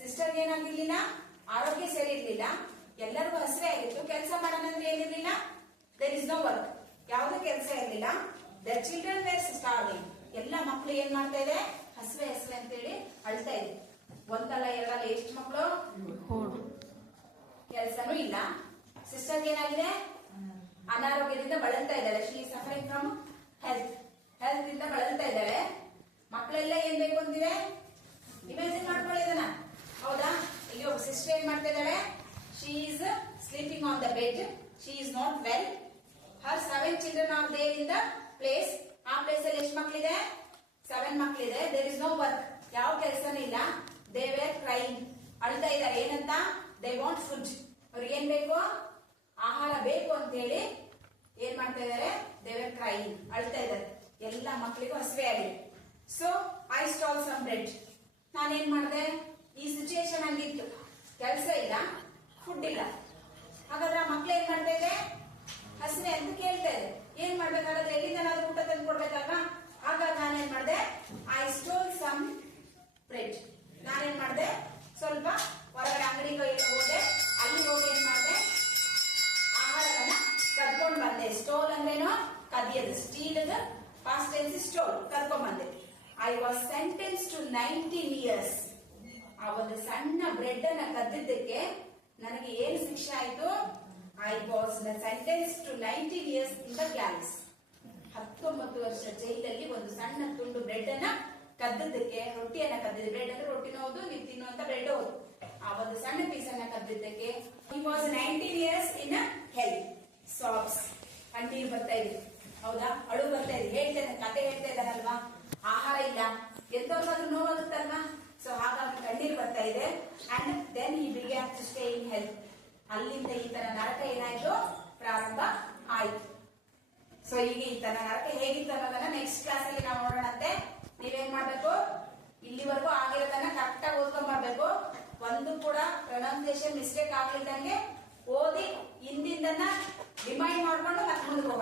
ಸಿಸ್ಟರ್ ಏನಾಗಿರ್ಲಿಲ್ಲ, ಆರೋಗ್ಯ ಸರಿ ಇರ್ಲಿಲ್ಲ, ಎಲ್ಲರಿಗೂ ಹಸಿವೆ ಆಗಿತ್ತು. ಕೆಲಸ ಮಾಡೋಣ ಅಂದ್ರೆ ಏನಿರ್ಲಿಲ್ಲ, ದೇರ್ ಇಸ್ ನೋ ವರ್ಕ್, ಯಾವುದೇ ಕೆಲಸ ಇರ್ಲಿಲ್ಲ. ದ ಚಿಲ್ಡ್ರನ್ ವೇರ್ ಸ್ಟಾರ್ವಿಂಗ್, ಎಲ್ಲ ಮಕ್ಕಳು ಏನ್ ಮಾಡ್ತಾ ಇದೆ, ಹಸಿವೆ ಅಂತ ಹೇಳಿ ಅಳ್ತಾ ಇದೆ. ಒಂದಲ್ಲ ಎರಡಲ್ಲ ಎಷ್ಟು ಮಕ್ಕಳು, ಕೆಲಸನೂ ಇಲ್ಲ. ಸಿಸ್ಟರ್ ಏನಾಗಿದೆ, ಅನಾರೋಗ್ಯದಿಂದ ಬಳಲ್ತಾ ಇದ್ದಾಳೆ. She is suffering from health ಇಂದ ಬಳಲ್ತಾ ಇದ್ದಾಳೆ. ಮಕ್ಕಳೆಲ್ಲ ಏನ್ ಬೇಕು ಅಂತಿದೆ, ಇಮ್ಯಾಜಿನ್ ಮಾಡ್ಕೊಳ್ಳಿ ಇದನ್ನ, ಹೌದಾ. ಇಲ್ಲಿ ಒಬ್ಬ ಸಿಸ್ಟರ್ ಏನ್ ಮಾಡ್ತಾ ಇದ್ದಾಳೆ, she is sleeping on the bed, she is not well, her 7 children are there in the place. ಆ ಪ್ಲೇಸ್ ಅಲ್ಲಿ ಎಷ್ಟು ಮಕ್ಕಳಿದೆ, 7 ಮಕ್ಕಳಿದೆ. ದೇರ್ ಇಸ್ ನೋ ವರ್ಕ್, ಯಾವ ಕೆಲಸನೂ ಇಲ್ಲ. ದೇ ವೇರ್ ಕ್ರೈಂಗ್, ಅಳ್ತಾ ಇದ್ದಾರೆ. ಏನಂತ, ದೇ ವಾಂಟ್ ಫುಡ್, ಅವ್ರಿಗೆ ಏನ್ ಬೇಕು, ಆಹಾರ ಬೇಕು ಅಂತ ಹೇಳಿ ಏನ್ ಮಾಡ್ತಾ ಇದ್ದಾರೆ, ದೇ ವೇರ್ ಕ್ರೈಂಗ್, ಅಳ್ತಾ ಇದ್ದಾರೆ. ಎಲ್ಲ ಮಕ್ಕಳಿಗೂ ಹಸಿವೆ ಆಗಿದೆ. So I stole some bread, ನಾನೇನ್ ಮಾಡಿದೆ, ಈ ಸಿಚುಯೇಷನ್ ಹಂಗಿತ್ತು, ಕೆಲಸ ಇಲ್ಲ, ಫುಡ್ ಇಲ್ಲ. ಹಾಗಾದ್ರೆ ಆ ಮಕ್ಳು ಏನ್ ಮಾಡ್ತಾ ಇದೆ, ಹಸಿವೆ ಅಂತ ಕೇಳ್ತಾ ಇದೆ. ಏನ್ ಮಾಡ್ಬೇಕಾದ್ರೆ ಎಲ್ಲಿಂದನಾದ್ರೂ ಊಟ ತಂದು ಕೊಡ್ಬೇಕಲ್ವಾ. ಹಾಗಾಗಿ ನಾನೇನ್ ಮಾಡಿದೆ, ಐ ಸ್ಟೋಲ್ ಸಮ್ ಬ್ರೆಡ್, ನಾನೇನ್ ಮಾಡಿದೆ, ಸ್ವಲ್ಪ ಹೊರಗಡೆ ಅಂಗಡಿಗೆ ಹೋದೆ, ಅಲ್ಲಿ ಹೋಗಿ ಏನ್ ಮಾಡಿದೆ, ಆಹಾರವನ್ನ ಕದ್ಕೊಂಡ್ ಬಂದೆ. ಸ್ಟೋಲ್ ಅಂದ್ರೇನು, ಕದಿಯೋದು, ಸ್ಟೀಲ್ ಪಾಸ್ಟ್ ಟೆನ್ಸ್ ಸ್ಟೋಲ್, ಕದ್ಕೊಂಡ್ ಬಂದೆ. I was sentence to 19 years. ಆ ಒಂದು ಸಣ್ಣ ಬ್ರೆಡ್ ಅನ್ನ ಕದ್ದಿದ್ದಕ್ಕೆ ನನಗೆ ಏನು ಶಿಕ್ಷೆ ಆಯ್ತು, I was sentence to 19 years in the galleys. 19 ವರ್ಷ ಜೈಲಲ್ಲಿ ಒಂದು ಸಣ್ಣ ತುಂಡು ಬ್ರೆಡ್ ಅನ್ನ ಕದ್ದಿದ್ದಕ್ಕೆ, ರೊಟ್ಟಿಯನ್ನ ಕದ್ದಿದ್ದೆ, ಬ್ರೆಡ್ ಅಂದ್ರೆ ರೊಟ್ಟಿನ ಹೌದು, ನೀವು ತಿನ್ನುವಂತ ಬ್ರೆಡ್ ಹೌದು, ಆ ಒಂದು ಸಣ್ಣ ಪೀಸ್ ಅನ್ನ ಕದ್ದಿದ್ದಕ್ಕೆ he was 19 years in hell. ಸಾಬ್ಸ್, ಕಣ್ಣೀರು ಬರ್ತಾ ಇದೆ, ಹೌದಾ, ಅಳು ಬರ್ತಾ ಇದೆ. ಹೇಳ್ತೇನೆ, ಕತೆ ಹೇಳ್ತಾ ಇದ್ದಾರಲ್ವಾ, ಆಹಾರ ಇಲ್ಲ, ಎಂತವ್ರಿಗಾದ್ರೂ ನೋವಾಗುತ್ತಲ್ವಾ. ಸೊ ಹಾಗಾಗಿ ಕಣ್ಣೀರು ಬರ್ತಾ ಇದೆ. And then he began to stay in hell. ಅಲ್ಲಿಂದ ಈ ತರ ನರಕ ಏನಾಯ್ತು, ಪ್ರಾರಂಭ ಆಯ್ತು. ಸೊ ಈಗ ಈ ತರ ನರಕ ಹೇಗಿತ್ತು ಅನ್ನೋದನ್ನ ನೆಕ್ಸ್ಟ್ ಕ್ಲಾಸ್ ಅಲ್ಲಿ ನಾವು ನೋಡೋಣಂತೆ. ನೀವೇನ್ ಮಾಡ್ಬೇಕು, ಇಲ್ಲಿವರೆಗೂ ಆಗಿರೋದನ್ನ ಕರೆಕ್ಟ್ ಆಗಿ ಓದ್ಕೊಂಡ್ ಬರ್ಬೇಕು. ಒಂದು ಕೂಡ ಪ್ರೊನೌನ್ಸಿಯೇಷನ್ ಮಿಸ್ಟೇಕ್ ಆಗ್ಲಿದ್ದಂಗೆ ಓದಿ ಹಿಂದಿಂದನ್ನ ರಿಮೈಂಡ್ ಮಾಡ್ಕೊಂಡು ಮತ್ತೆ ಮುಂದೆ ಹೋಗೋಣ.